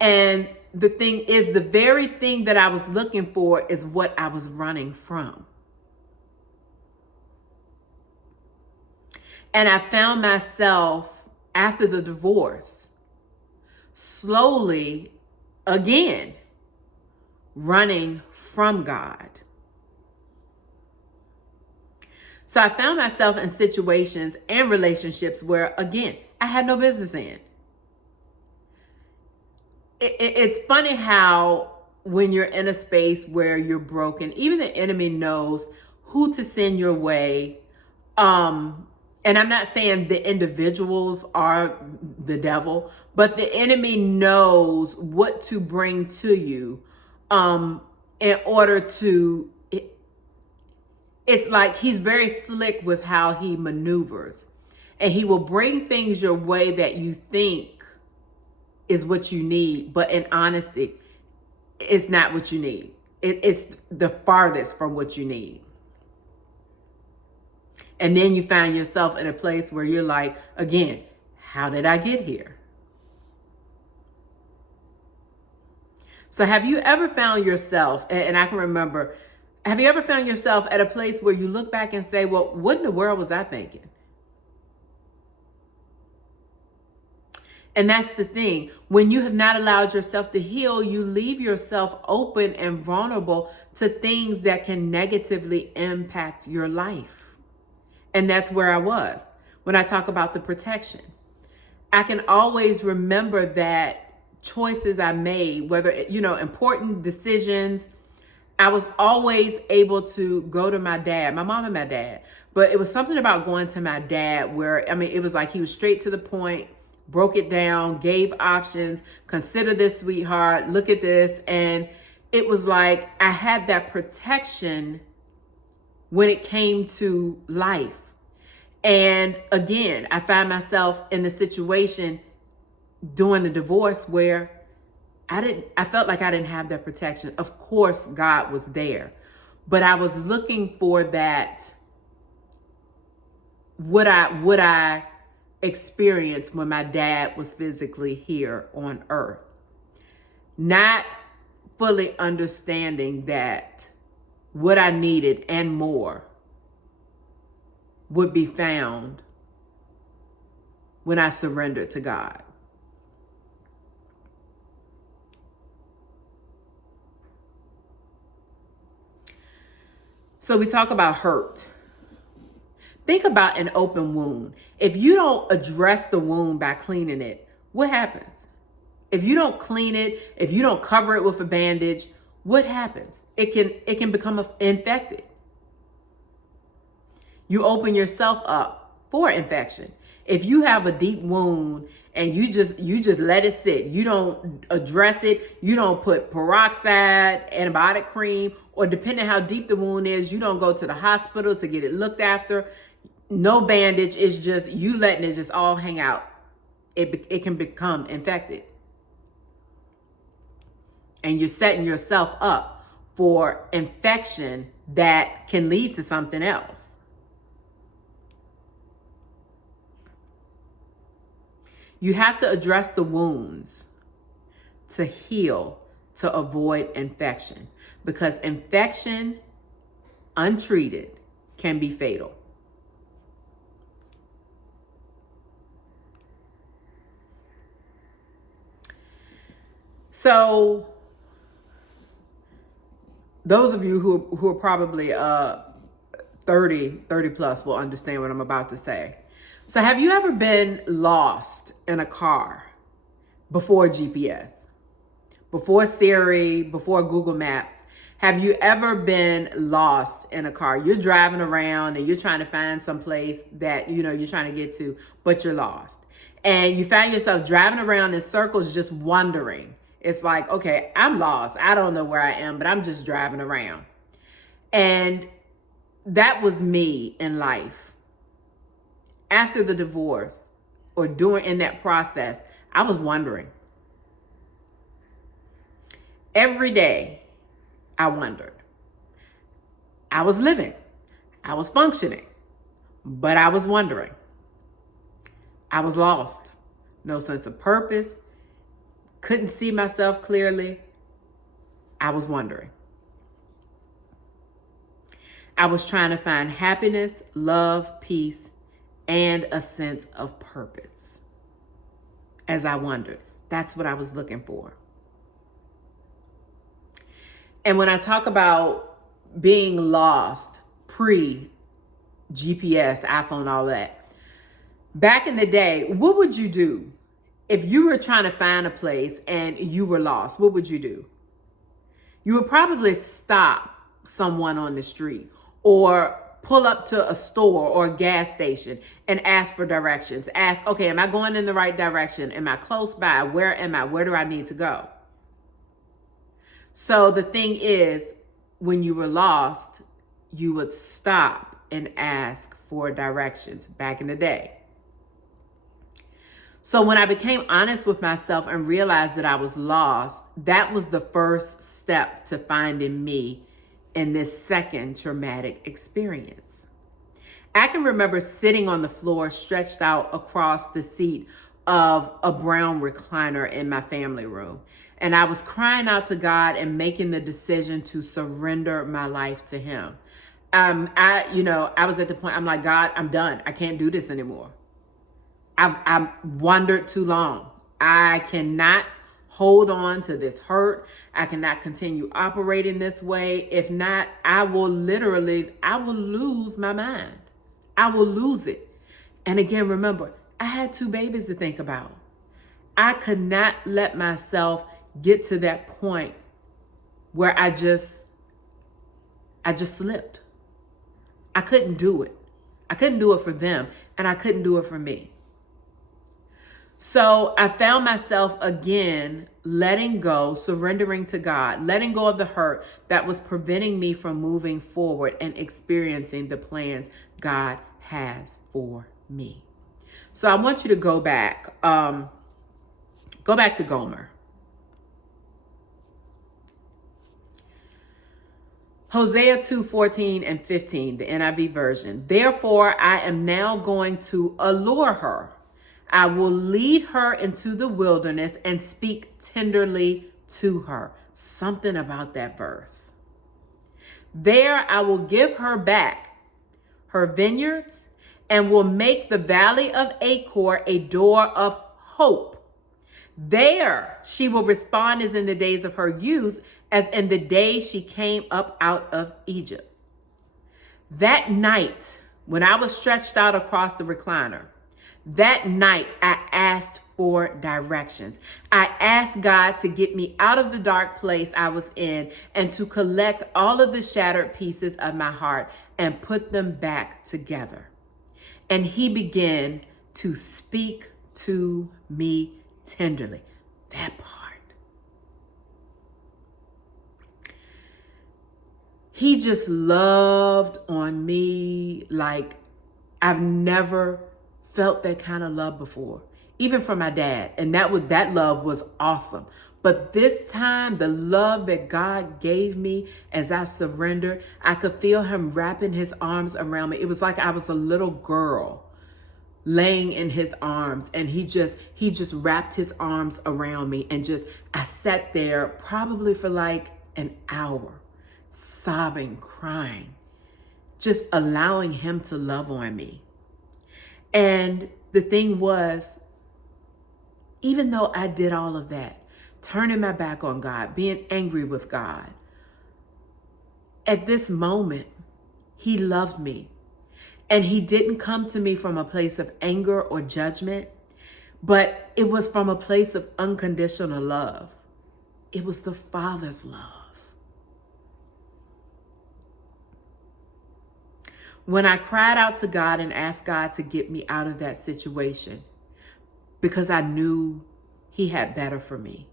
And the thing is, the very thing that I was looking for is what I was running from. And I found myself after the divorce, slowly again, running from God. So I found myself in situations and relationships where, again, I had no business in. It's funny how when you're in a space where you're broken, even the enemy knows who to send your way. And I'm not saying the individuals are the devil, but the enemy knows what to bring to you in order to, it's like he's very slick with how he maneuvers. And he will bring things your way that you think is what you need, but in honesty, it's not what you need. It's the farthest from what you need. And then you find yourself in a place where you're like, again, how did I get here? So have you ever found yourself, and I can remember, have you ever found yourself at a place where you look back and say, well, what in the world was I thinking? And that's the thing. When you have not allowed yourself to heal, you leave yourself open and vulnerable to things that can negatively impact your life. And that's where I was when I talk about the protection. I can always remember that choices I made, whether, important decisions, I was always able to go to my dad, my mom and my dad. But it was something about going to my dad where, it was like he was straight to the point, broke it down, gave options, consider this, sweetheart, look at this. And it was like I had that protection when it came to life. And again, I found myself in the situation during the divorce where I felt like I didn't have that protection. Of course, God was there, but I was looking for that. Would I experience when my dad was physically here on earth? Not fully understanding that what I needed and more would be found when I surrendered to God. So we talk about hurt. Think about an open wound. If you don't address the wound by cleaning it, what happens? If you don't clean it, if you don't cover it with a bandage, what happens? It can become infected. You open yourself up for infection. If you have a deep wound and you just let it sit, you don't address it, you don't put peroxide, antibiotic cream, or depending how deep the wound is, you don't go to the hospital to get it looked after. No bandage, it's just you letting it just all hang out. It can become infected. And you're setting yourself up for infection that can lead to something else. You have to address the wounds to heal, to avoid infection, because infection, untreated, can be fatal. So those of you who are probably 30 plus will understand what I'm about to say. So have you ever been lost in a car before GPS, before Siri, before Google Maps? Have you ever been lost in a car? You're driving around and you're trying to find some place that, you're trying to get to, but you're lost. And you find yourself driving around in circles, just wondering. It's like, okay, I'm lost. I don't know where I am, but I'm just driving around. And that was me in life. After the divorce or in that process, I was wondering. Every day, I wondered. I was living. I was functioning. But I was wondering. I was lost. No sense of purpose. Couldn't see myself clearly. I was wondering. I was trying to find happiness, love, peace, and a sense of purpose. As I wondered, that's what I was looking for. And when I talk about being lost, pre-GPS, iPhone, all that, back in the day, what would you do? If you were trying to find a place and you were lost, what would you do? You would probably stop someone on the street or pull up to a store or a gas station and ask for directions. Ask, okay, am I going in the right direction? Am I close by? Where am I? Where do I need to go? So the thing is, when you were lost, you would stop and ask for directions back in the day. So when I became honest with myself and realized that I was lost, that was the first step to finding me in this second traumatic experience. I can remember sitting on the floor, stretched out across the seat of a brown recliner in my family room. And I was crying out to God and making the decision to surrender my life to Him. I was at the point, I'm like, God, I'm done. I can't do this anymore. I've wandered too long. I cannot hold on to this hurt. I cannot continue operating this way. If not, I will lose my mind. I will lose it. And again, remember, I had 2 babies to think about. I could not let myself get to that point where I just slipped. I couldn't do it. I couldn't do it for them, and I couldn't do it for me. So I found myself again letting go, surrendering to God, letting go of the hurt that was preventing me from moving forward and experiencing the plans God has for me. So I want you to go back to Gomer. Hosea 2:14 and 15, the NIV version. Therefore, I am now going to allure her. I will lead her into the wilderness and speak tenderly to her. Something about that verse. There I will give her back her vineyards and will make the valley of Achor a door of hope. There she will respond as in the days of her youth, as in the day she came up out of Egypt. That night, when I was stretched out across the recliner, that night I asked for directions. I asked God to get me out of the dark place I was in and to collect all of the shattered pieces of my heart and put them back together. And he began to speak to me tenderly. That part. He just loved on me like I've never felt that kind of love before, even from my dad. And that love was awesome. But this time, the love that God gave me as I surrendered, I could feel him wrapping his arms around me. It was like I was a little girl laying in his arms, and he just wrapped his arms around me, and I sat there probably for like an hour, sobbing, crying, just allowing him to love on me. And the thing was, even though I did all of that, turning my back on God, being angry with God, at this moment, he loved me. And he didn't come to me from a place of anger or judgment, but it was from a place of unconditional love. It was the Father's love. When I cried out to God and asked God to get me out of that situation, because I knew he had better for me,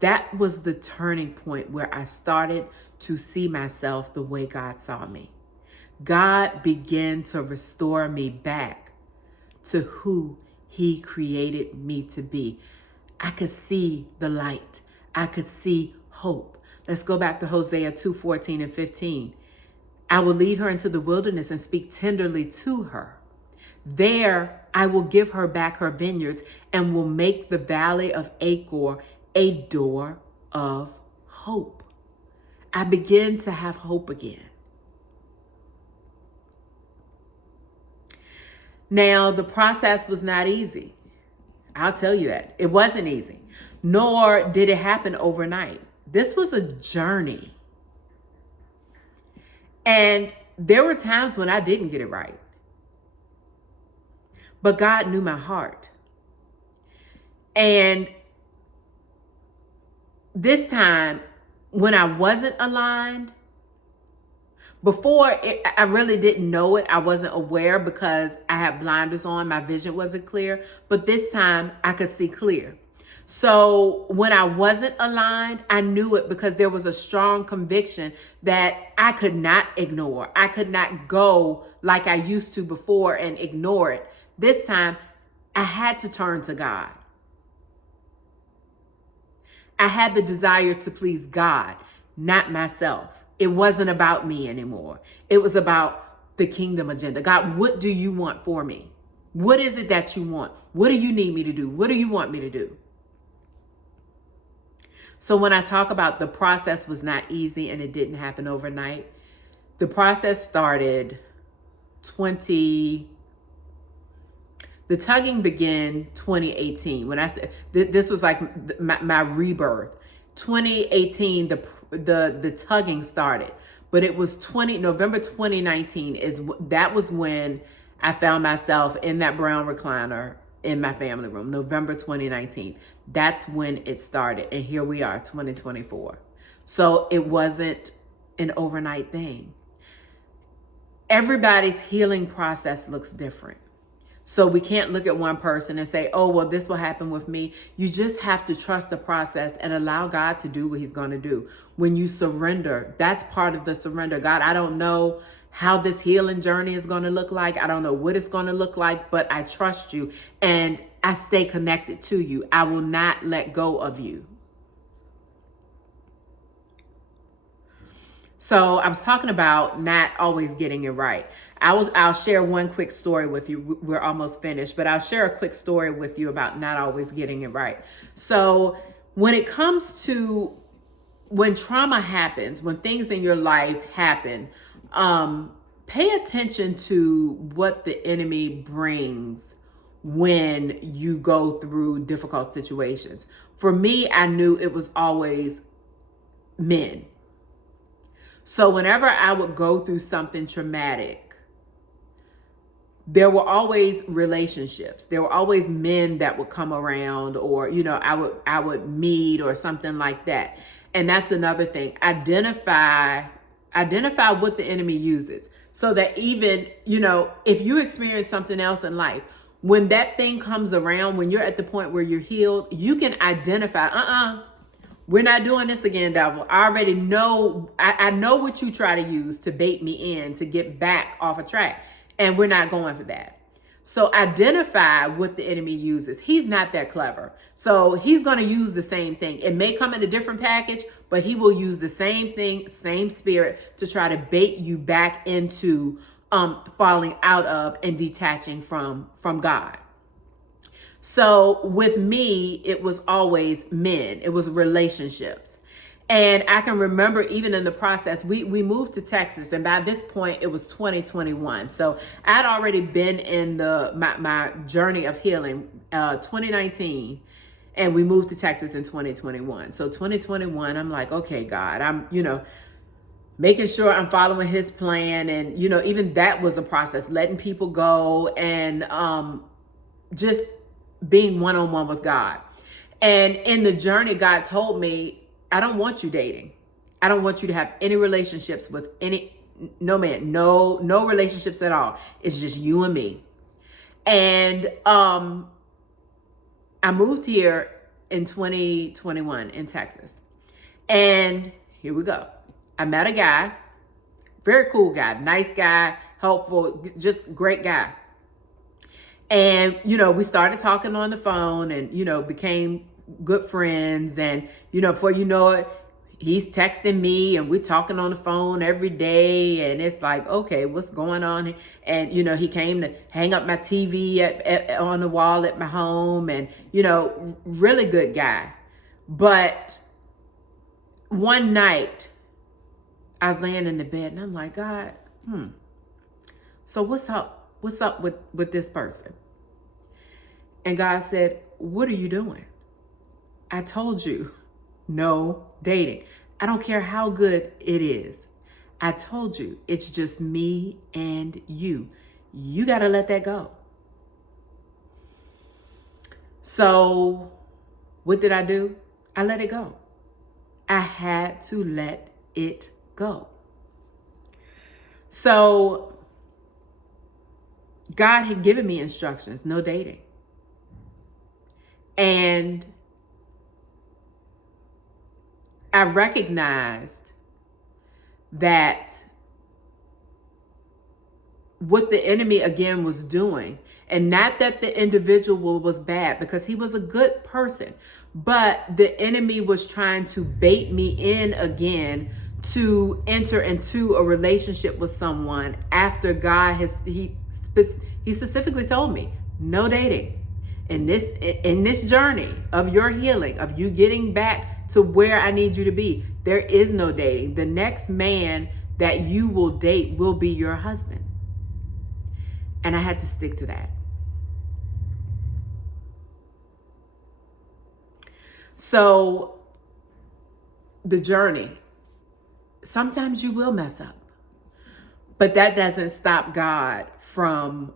that was the turning point where I started to see myself the way God saw me. God began to restore me back to who he created me to be. I could see the light. I could see hope. Let's go back to Hosea 2:14 and 15. I will lead her into the wilderness and speak tenderly to her. There I will give her back her vineyards and will make the valley of Achor a door of hope. I began to have hope again. Now, the process was not easy. I'll tell you that. It wasn't easy, nor did it happen overnight. This was a journey. And there were times when I didn't get it right. But God knew my heart. And this time, when I wasn't aligned, I really didn't know it. I wasn't aware because I had blinders on. My vision wasn't clear. But this time I could see clear. So when I wasn't aligned, I knew it because there was a strong conviction that I could not ignore. I could not go like I used to before and ignore it. This time I had to turn to God. I had the desire to please God, not myself. It wasn't about me anymore. It was about the kingdom agenda. God, what do you want for me? What is it that you want? What do you need me to do? What do you want me to do? So when I talk about the process was not easy and it didn't happen overnight, the process started the tugging began 2018. When I said this was like my rebirth. 2018, the tugging started, but it was November 2019 that was when I found myself in that brown recliner in my family room. November 2019. That's when it started. And here we are, 2024. So it wasn't an overnight thing. Everybody's healing process looks different. So we can't look at one person and say, oh, well, this will happen with me. You just have to trust the process and allow God to do what he's going to do. When you surrender, that's part of the surrender. God, I don't know how this healing journey is going to look like. I don't know what it's going to look like, but I trust you and I stay connected to you. I will not let go of you. So I was talking about not always getting it right. I'll share one quick story with you. We're almost finished, but I'll share a quick story with you about not always getting it right. So when it comes to when trauma happens, when things in your life happen, pay attention to what the enemy brings when you go through difficult situations. For me, I knew it was always men. So whenever I would go through something traumatic, there were always relationships. There were always men that would come around, or, I would meet or something like that. And that's another thing. Identify what the enemy uses, so that even, if you experience something else in life, when that thing comes around, when you're at the point where you're healed, you can identify, we're not doing this again, devil. I already know, I know what you try to use to bait me in, to get back off a track. And we're not going for that. So identify what the enemy uses. He's not that clever. So he's going to use the same thing. It may come in a different package, but he will use the same thing, same spirit, to try to bait you back into falling out of and detaching from God. So with me, it was always men. It was relationships. And I can remember even in the process, we moved to Texas, and by this point it was 2021. So I'd already been in my journey of healing 2019, and we moved to Texas in 2021. So 2021, I'm like, okay, God, I'm, making sure I'm following his plan. And, even that was a process, letting people go and just being one-on-one with God. And in the journey, God told me, I don't want you dating. I don't want you to have any relationships with no man, no relationships at all. It's just you and me. And I moved here in 2021 in Texas. And here we go. I met a guy, very cool guy, nice guy, helpful, just great guy. And, we started talking on the phone and, became good friends. And, before you know it, he's texting me and we're talking on the phone every day. And it's like, okay, what's going on? And, he came to hang up my TV on the wall at my home, and, really good guy. But one night I was laying in the bed and I'm like, God, so what's up with this person? And God said, what are you doing? I told you, no dating. I don't care how good it is. I told you, it's just me and you. You got to let that go. So what did I do? I let it go. I had to let it go. So God had given me instructions, no dating. And I recognized that what the enemy again was doing, and not that the individual was bad, because he was a good person, but the enemy was trying to bait me in again to enter into a relationship with someone after God he specifically told me, no dating. In this journey of your healing, of you getting back to where I need you to be, there is no dating. The next man that you will date will be your husband. And I had to stick to that. So the journey, sometimes you will mess up, but that doesn't stop God from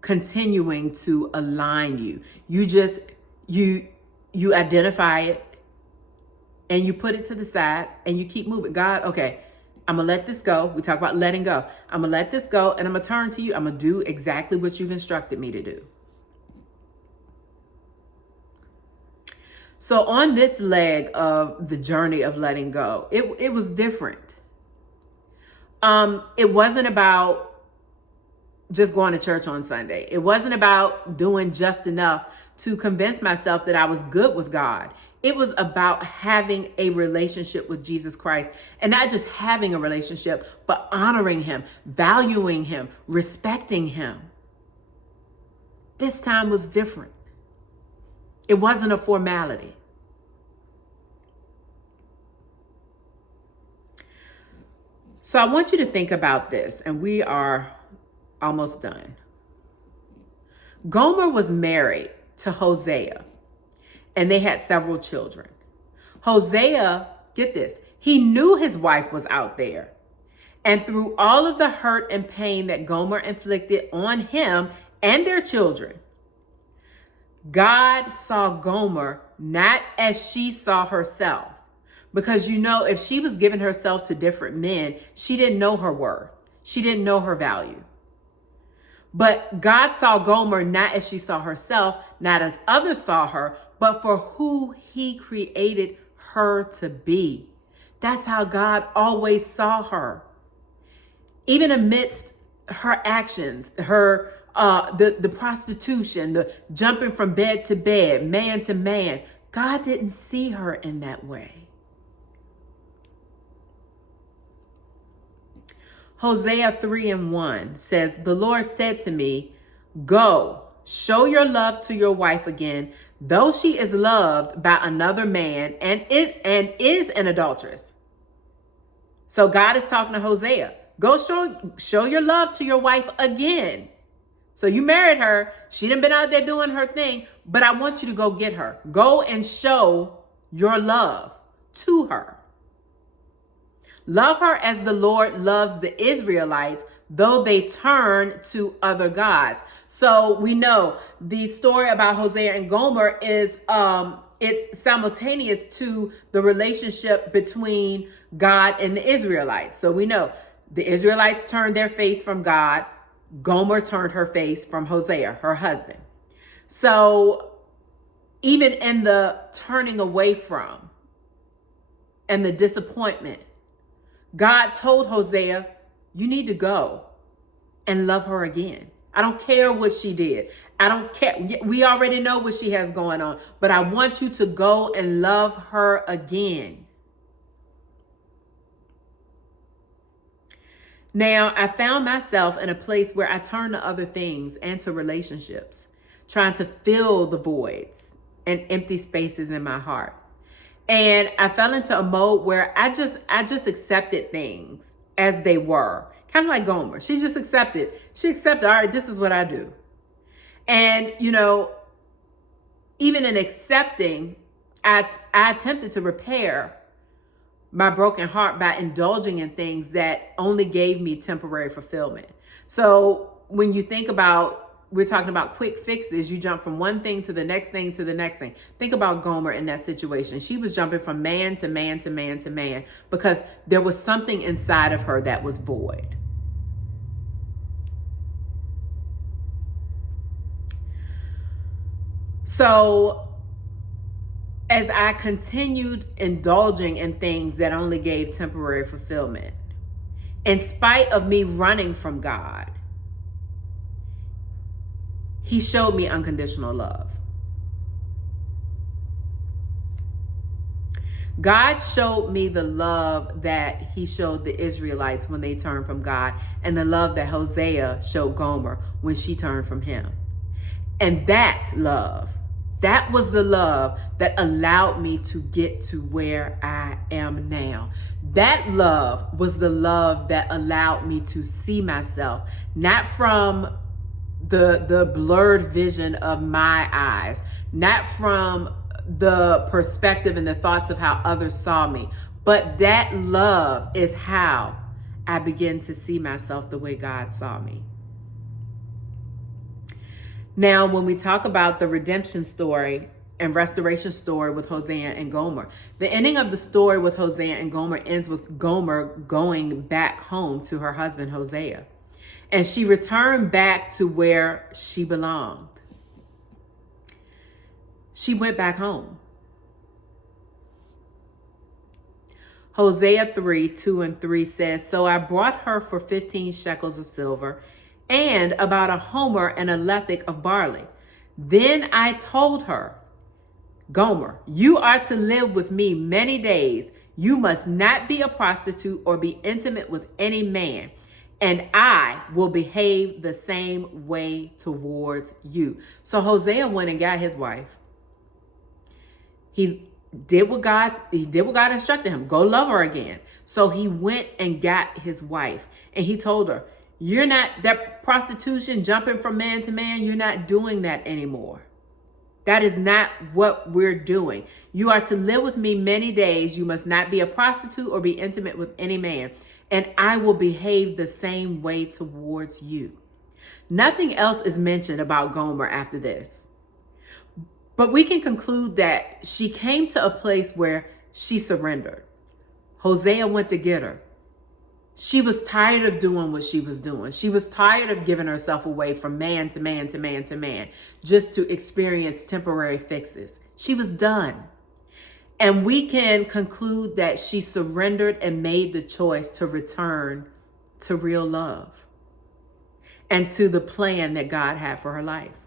continuing to align you. You identify it and you put it to the side and you keep moving. God, okay, I'm going to let this go. We talk about letting go. I'm going to let this go and I'm going to turn to you. I'm going to do exactly what you've instructed me to do. So on this leg of the journey of letting go, it was different. It wasn't about just going to church on Sunday. It wasn't about doing just enough to convince myself that I was good with God. It was about having a relationship with Jesus Christ, and not just having a relationship, but honoring him, valuing him, respecting him. This time was different. It wasn't a formality. So I want you to think about this, and we are almost done. Gomer was married to Hosea, and they had several children. Hosea, get this, he knew his wife was out there. And through all of the hurt and pain that Gomer inflicted on him and their children, God saw Gomer not as she saw herself. Because, if she was giving herself to different men, she didn't know her worth. She didn't know her value. But God saw Gomer not as she saw herself, not as others saw her, but for who he created her to be. That's how God always saw her. Even amidst her actions, her the prostitution, the jumping from bed to bed, man to man, God didn't see her in that way. Hosea 3:1 says, "The Lord said to me, go, show your love to your wife again, though she is loved by another man and is an adulteress." So God is talking to Hosea. Go show your love to your wife again. So you married her. She done been out there doing her thing, but I want you to go get her. Go and show your love to her. Love her as the Lord loves the Israelites, though they turn to other gods. So we know the story about Hosea and Gomer is it's simultaneous to the relationship between God and the Israelites. So we know the Israelites turned their face from God. Gomer turned her face from Hosea, her husband. So even in the turning away from and the disappointment, God told Hosea, you need to go and love her again. I don't care what she did. I don't care. We already know what she has going on, but I want you to go and love her again. Now, I found myself in a place where I turned to other things and to relationships, trying to fill the voids and empty spaces in my heart. And I fell into a mode where I just accepted things as they were. Kind of like Gomer. She just accepted. She accepted, all right, this is what I do. And, even in accepting, I attempted to repair my broken heart by indulging in things that only gave me temporary fulfillment. So when you think about, we're talking about quick fixes, you jump from one thing to the next thing to the next thing. Think about Gomer in that situation. She was jumping from man to man to man to man because there was something inside of her that was void. So as I continued indulging in things that only gave temporary fulfillment, in spite of me running from God, He showed me unconditional love. God showed me the love that he showed the Israelites when they turned from God, and the love that Hosea showed Gomer when she turned from him. And that love, that was the love that allowed me to get to where I am now. That love was the love that allowed me to see myself, not from the blurred vision of my eyes, not from the perspective and the thoughts of how others saw me, but that love is how I begin to see myself the way God saw me. Now, when we talk about the redemption story, and restoration story with Hosea and Gomer. The ending of the story with Hosea and Gomer ends with Gomer going back home to her husband Hosea. And she returned back to where she belonged. She went back home. Hosea 3:2-3 says, "So I brought her for 15 shekels of silver and about a homer and a lethech of barley. Then I told her, Gomer, you are to live with me many days. You must not be a prostitute or be intimate with any man, and I will behave the same way towards you." So Hosea went and got his wife. He did what God instructed him. Go love her again. So he went and got his wife, and he told her, you're not that prostitution, jumping from man to man. You're not doing that anymore. That is not what we're doing. You are to live with me many days. You must not be a prostitute or be intimate with any man, and I will behave the same way towards you. Nothing else is mentioned about Gomer after this. But we can conclude that she came to a place where she surrendered. Hosea went to get her. She was tired of doing what she was doing. She was tired of giving herself away from man to man to man to man just to experience temporary fixes. She was done. And we can conclude that she surrendered and made the choice to return to real love and to the plan that God had for her life.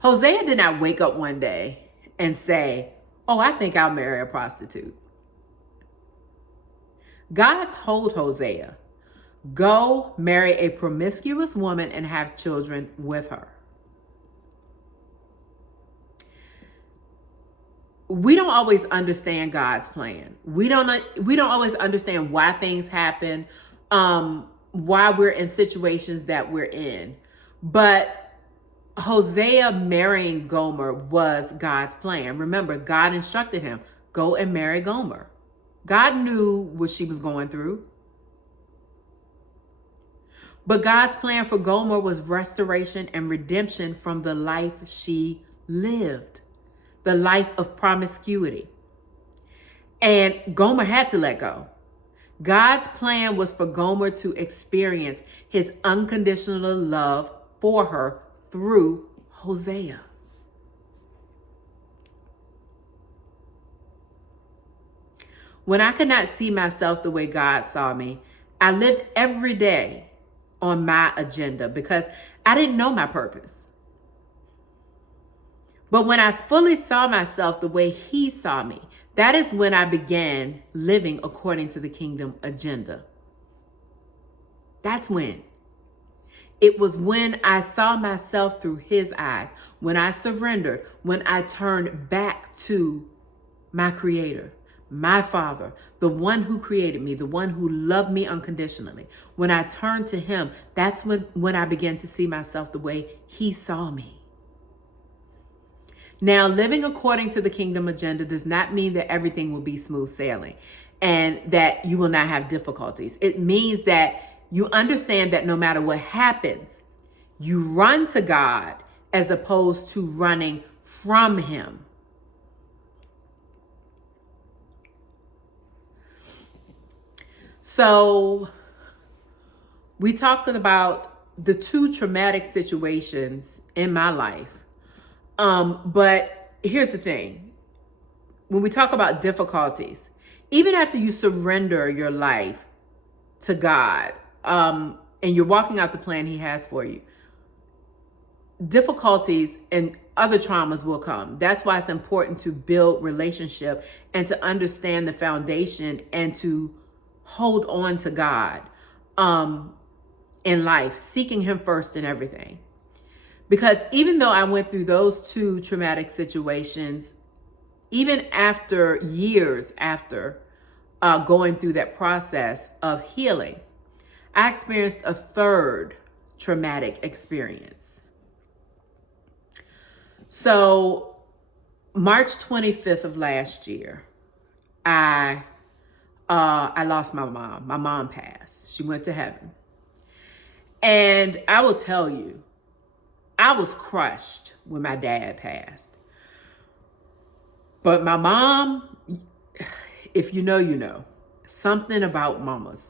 Hosea did not wake up one day and say, oh, I think I'll marry a prostitute. God told Hosea, go marry a promiscuous woman and have children with her. We don't always understand God's plan. We don't always understand why things happen, why we're in situations that we're in. But Hosea marrying Gomer was God's plan. Remember, God instructed him, go and marry Gomer. God knew what she was going through. But God's plan for Gomer was restoration and redemption from the life she lived, the life of promiscuity. And Gomer had to let go. God's plan was for Gomer to experience his unconditional love for her through Hosea. When I could not see myself the way God saw me, I lived every day on my agenda because I didn't know my purpose. But when I fully saw myself the way he saw me, that is when I began living according to the kingdom agenda. That's when. It was when I saw myself through his eyes, when I surrendered, when I turned back to my creator, my father, the one who created me, the one who loved me unconditionally. When I turned to him, that's when I began to see myself the way he saw me. Now, living according to the kingdom agenda does not mean that everything will be smooth sailing and that you will not have difficulties. It means that you understand that no matter what happens, you run to God as opposed to running from him. So we talked about the two traumatic situations in my life. But here's the thing. When we talk about difficulties, even after you surrender your life to God, and you're walking out the plan he has for you, difficulties and other traumas will come. That's why it's important to build relationship and to understand the foundation and to hold on to God in life, seeking him first in everything. Because even though I went through those two traumatic situations, even after years after going through that process of healing, I experienced a third traumatic experience. So March 25th of last year, I lost my mom. My mom passed. She went to heaven. And I will tell you, I was crushed when my dad passed. But my mom, if you know, you know. Something about mamas.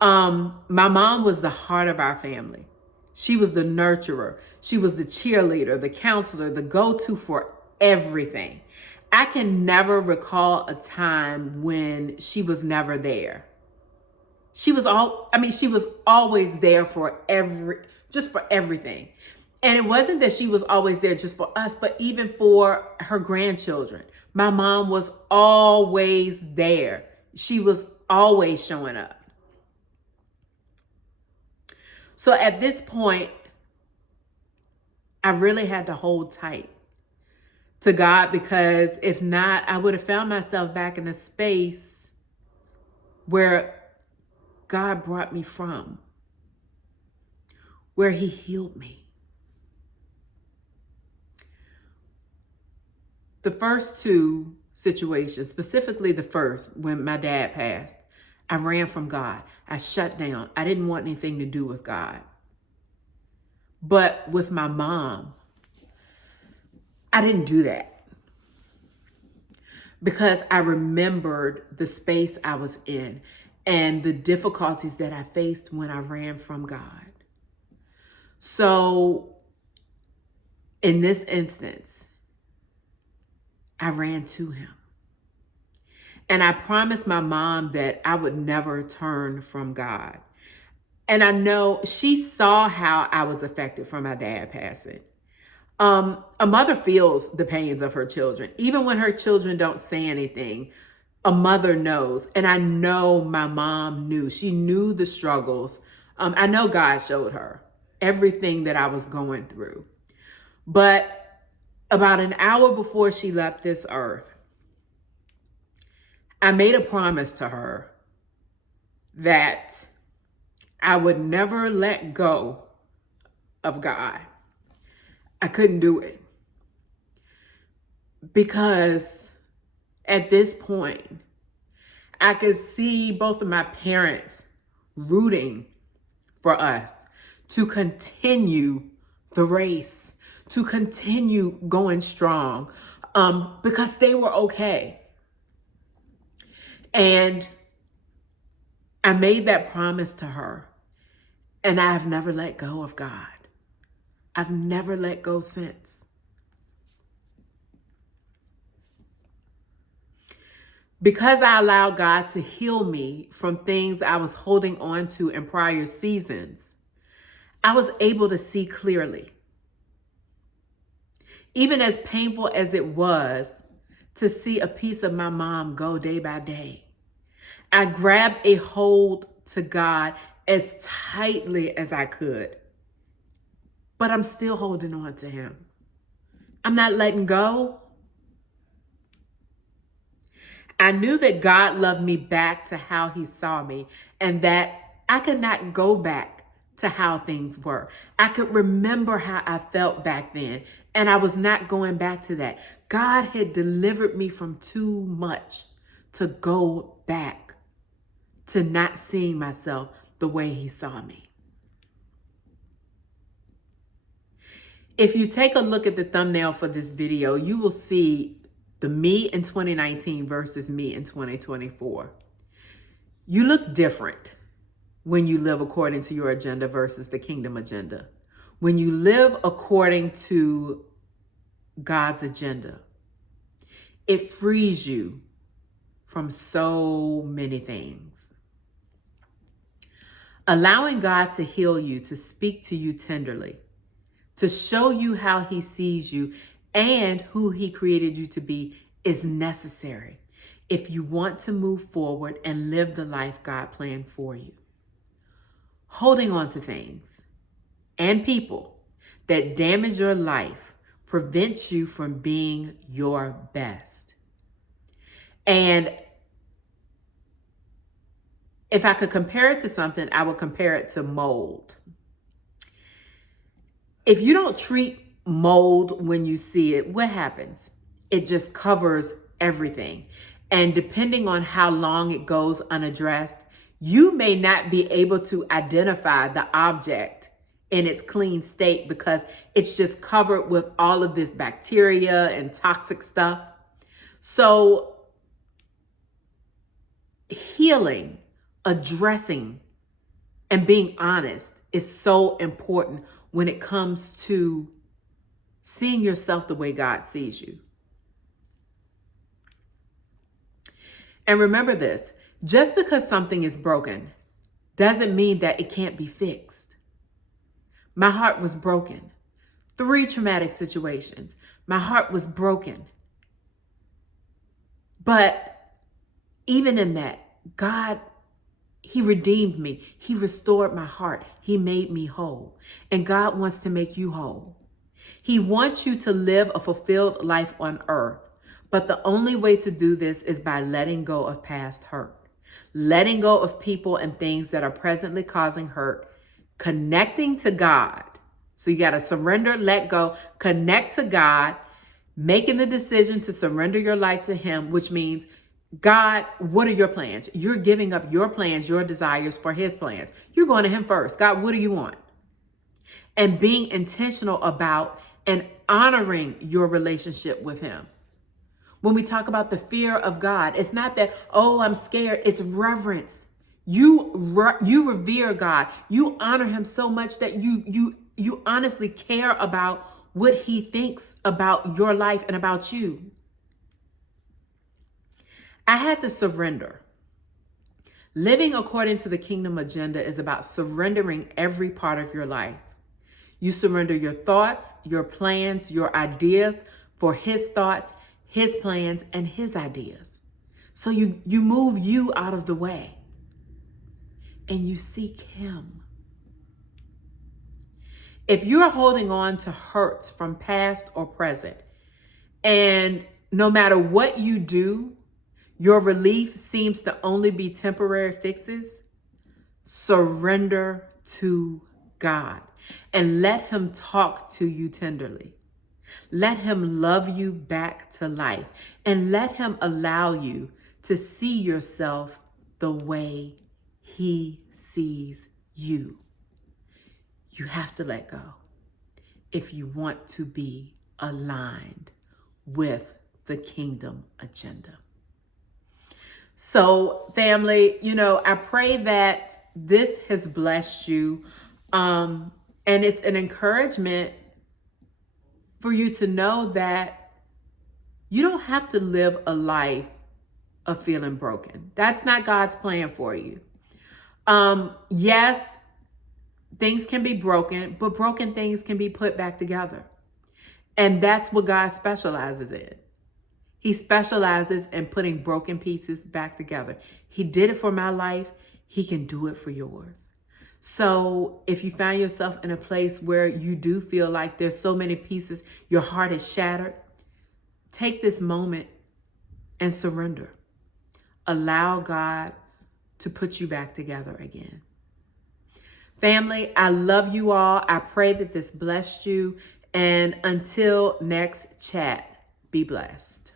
My mom was the heart of our family. She was the nurturer. She was the cheerleader, the counselor, the go-to for everything. I can never recall a time when she was never there. She was always there for everything. And it wasn't that she was always there just for us, but even for her grandchildren. My mom was always there. She was always showing up. So at this point, I really had to hold tight to God, because if not, I would have found myself back in a space where God brought me from, where He healed me. The first two situations, specifically the first, when my dad passed, I ran from God. I shut down. I didn't want anything to do with God. But with my mom, I didn't do that, because I remembered the space I was in and the difficulties that I faced when I ran from God. So in this instance, I ran to Him. And I promised my mom that I would never turn from God. And I know she saw how I was affected from my dad passing. A mother feels the pains of her children. Even when her children don't say anything, a mother knows. And I know my mom knew. She knew the struggles. I know God showed her everything that I was going through. But about an hour before she left this earth, I made a promise to her that I would never let go of God. I couldn't do it, because at this point, I could see both of my parents rooting for us to continue the race, to continue going strong, because they were okay. And I made that promise to her, and I have never let go of God. I've never let go since. Because I allowed God to heal me from things I was holding on to in prior seasons, I was able to see clearly. Even as painful as it was to see a piece of my mom go day by day, I grabbed a hold to God as tightly as I could. But I'm still holding on to Him. I'm not letting go. I knew that God loved me back to how He saw me, and that I could not go back to how things were. I could remember how I felt back then, and I was not going back to that. God had delivered me from too much to go back to not seeing myself the way He saw me. If you take a look at the thumbnail for this video, you will see the me in 2019 versus me in 2024. You look different when you live according to your agenda versus the kingdom agenda. When you live according to God's agenda, it frees you from so many things. Allowing God to heal you, to speak to you tenderly, to show you how He sees you and who He created you to be is necessary if you want to move forward and live the life God planned for you. Holding on to things and people that damage your life prevents you from being your best. And if I could compare it to something, I would compare it to mold. If you don't treat mold when you see it, what happens? It just covers everything. And depending on how long it goes unaddressed, you may not be able to identify the object in its clean state because it's just covered with all of this bacteria and toxic stuff. So healing, addressing, and being honest is so important when it comes to seeing yourself the way God sees you. And remember this, just because something is broken doesn't mean that it can't be fixed. My heart was broken. 3 traumatic situations. My heart was broken. But even in that, God, He redeemed me. He restored my heart. He made me whole. And God wants to make you whole. He wants you to live a fulfilled life on earth. But the only way to do this is by letting go of past hurt. Letting go of people and things that are presently causing hurt. Connecting to God. So you got to surrender, let go, connect to God, making the decision to surrender your life to Him, which means, God, what are your plans? You're giving up your plans, your desires for His plans. You're going to Him first. God, what do you want? And being intentional about and honoring your relationship with Him. When we talk about the fear of God, it's not that, oh, I'm scared. It's reverence. You revere God. You honor Him so much that you honestly care about what He thinks about your life and about you. I had to surrender. Living according to the kingdom agenda is about surrendering every part of your life. You surrender your thoughts, your plans, your ideas for His thoughts, His plans, and His ideas. So you move you out of the way and you seek Him. If you're holding on to hurts from past or present, and no matter what you do, your relief seems to only be temporary fixes, surrender to God and let Him talk to you tenderly. Let Him love you back to life and let Him allow you to see yourself the way He sees you. You have to let go if you want to be aligned with the kingdom agenda. So family, I pray that this has blessed you. And it's an encouragement for you to know that you don't have to live a life of feeling broken. That's not God's plan for you. Yes, things can be broken, but broken things can be put back together. And that's what God specializes in. He specializes in putting broken pieces back together. He did it for my life. He can do it for yours. So if you find yourself in a place where you do feel like there's so many pieces, your heart is shattered, take this moment and surrender. Allow God to put you back together again. Family, I love you all. I pray that this blessed you. And until next chat, be blessed.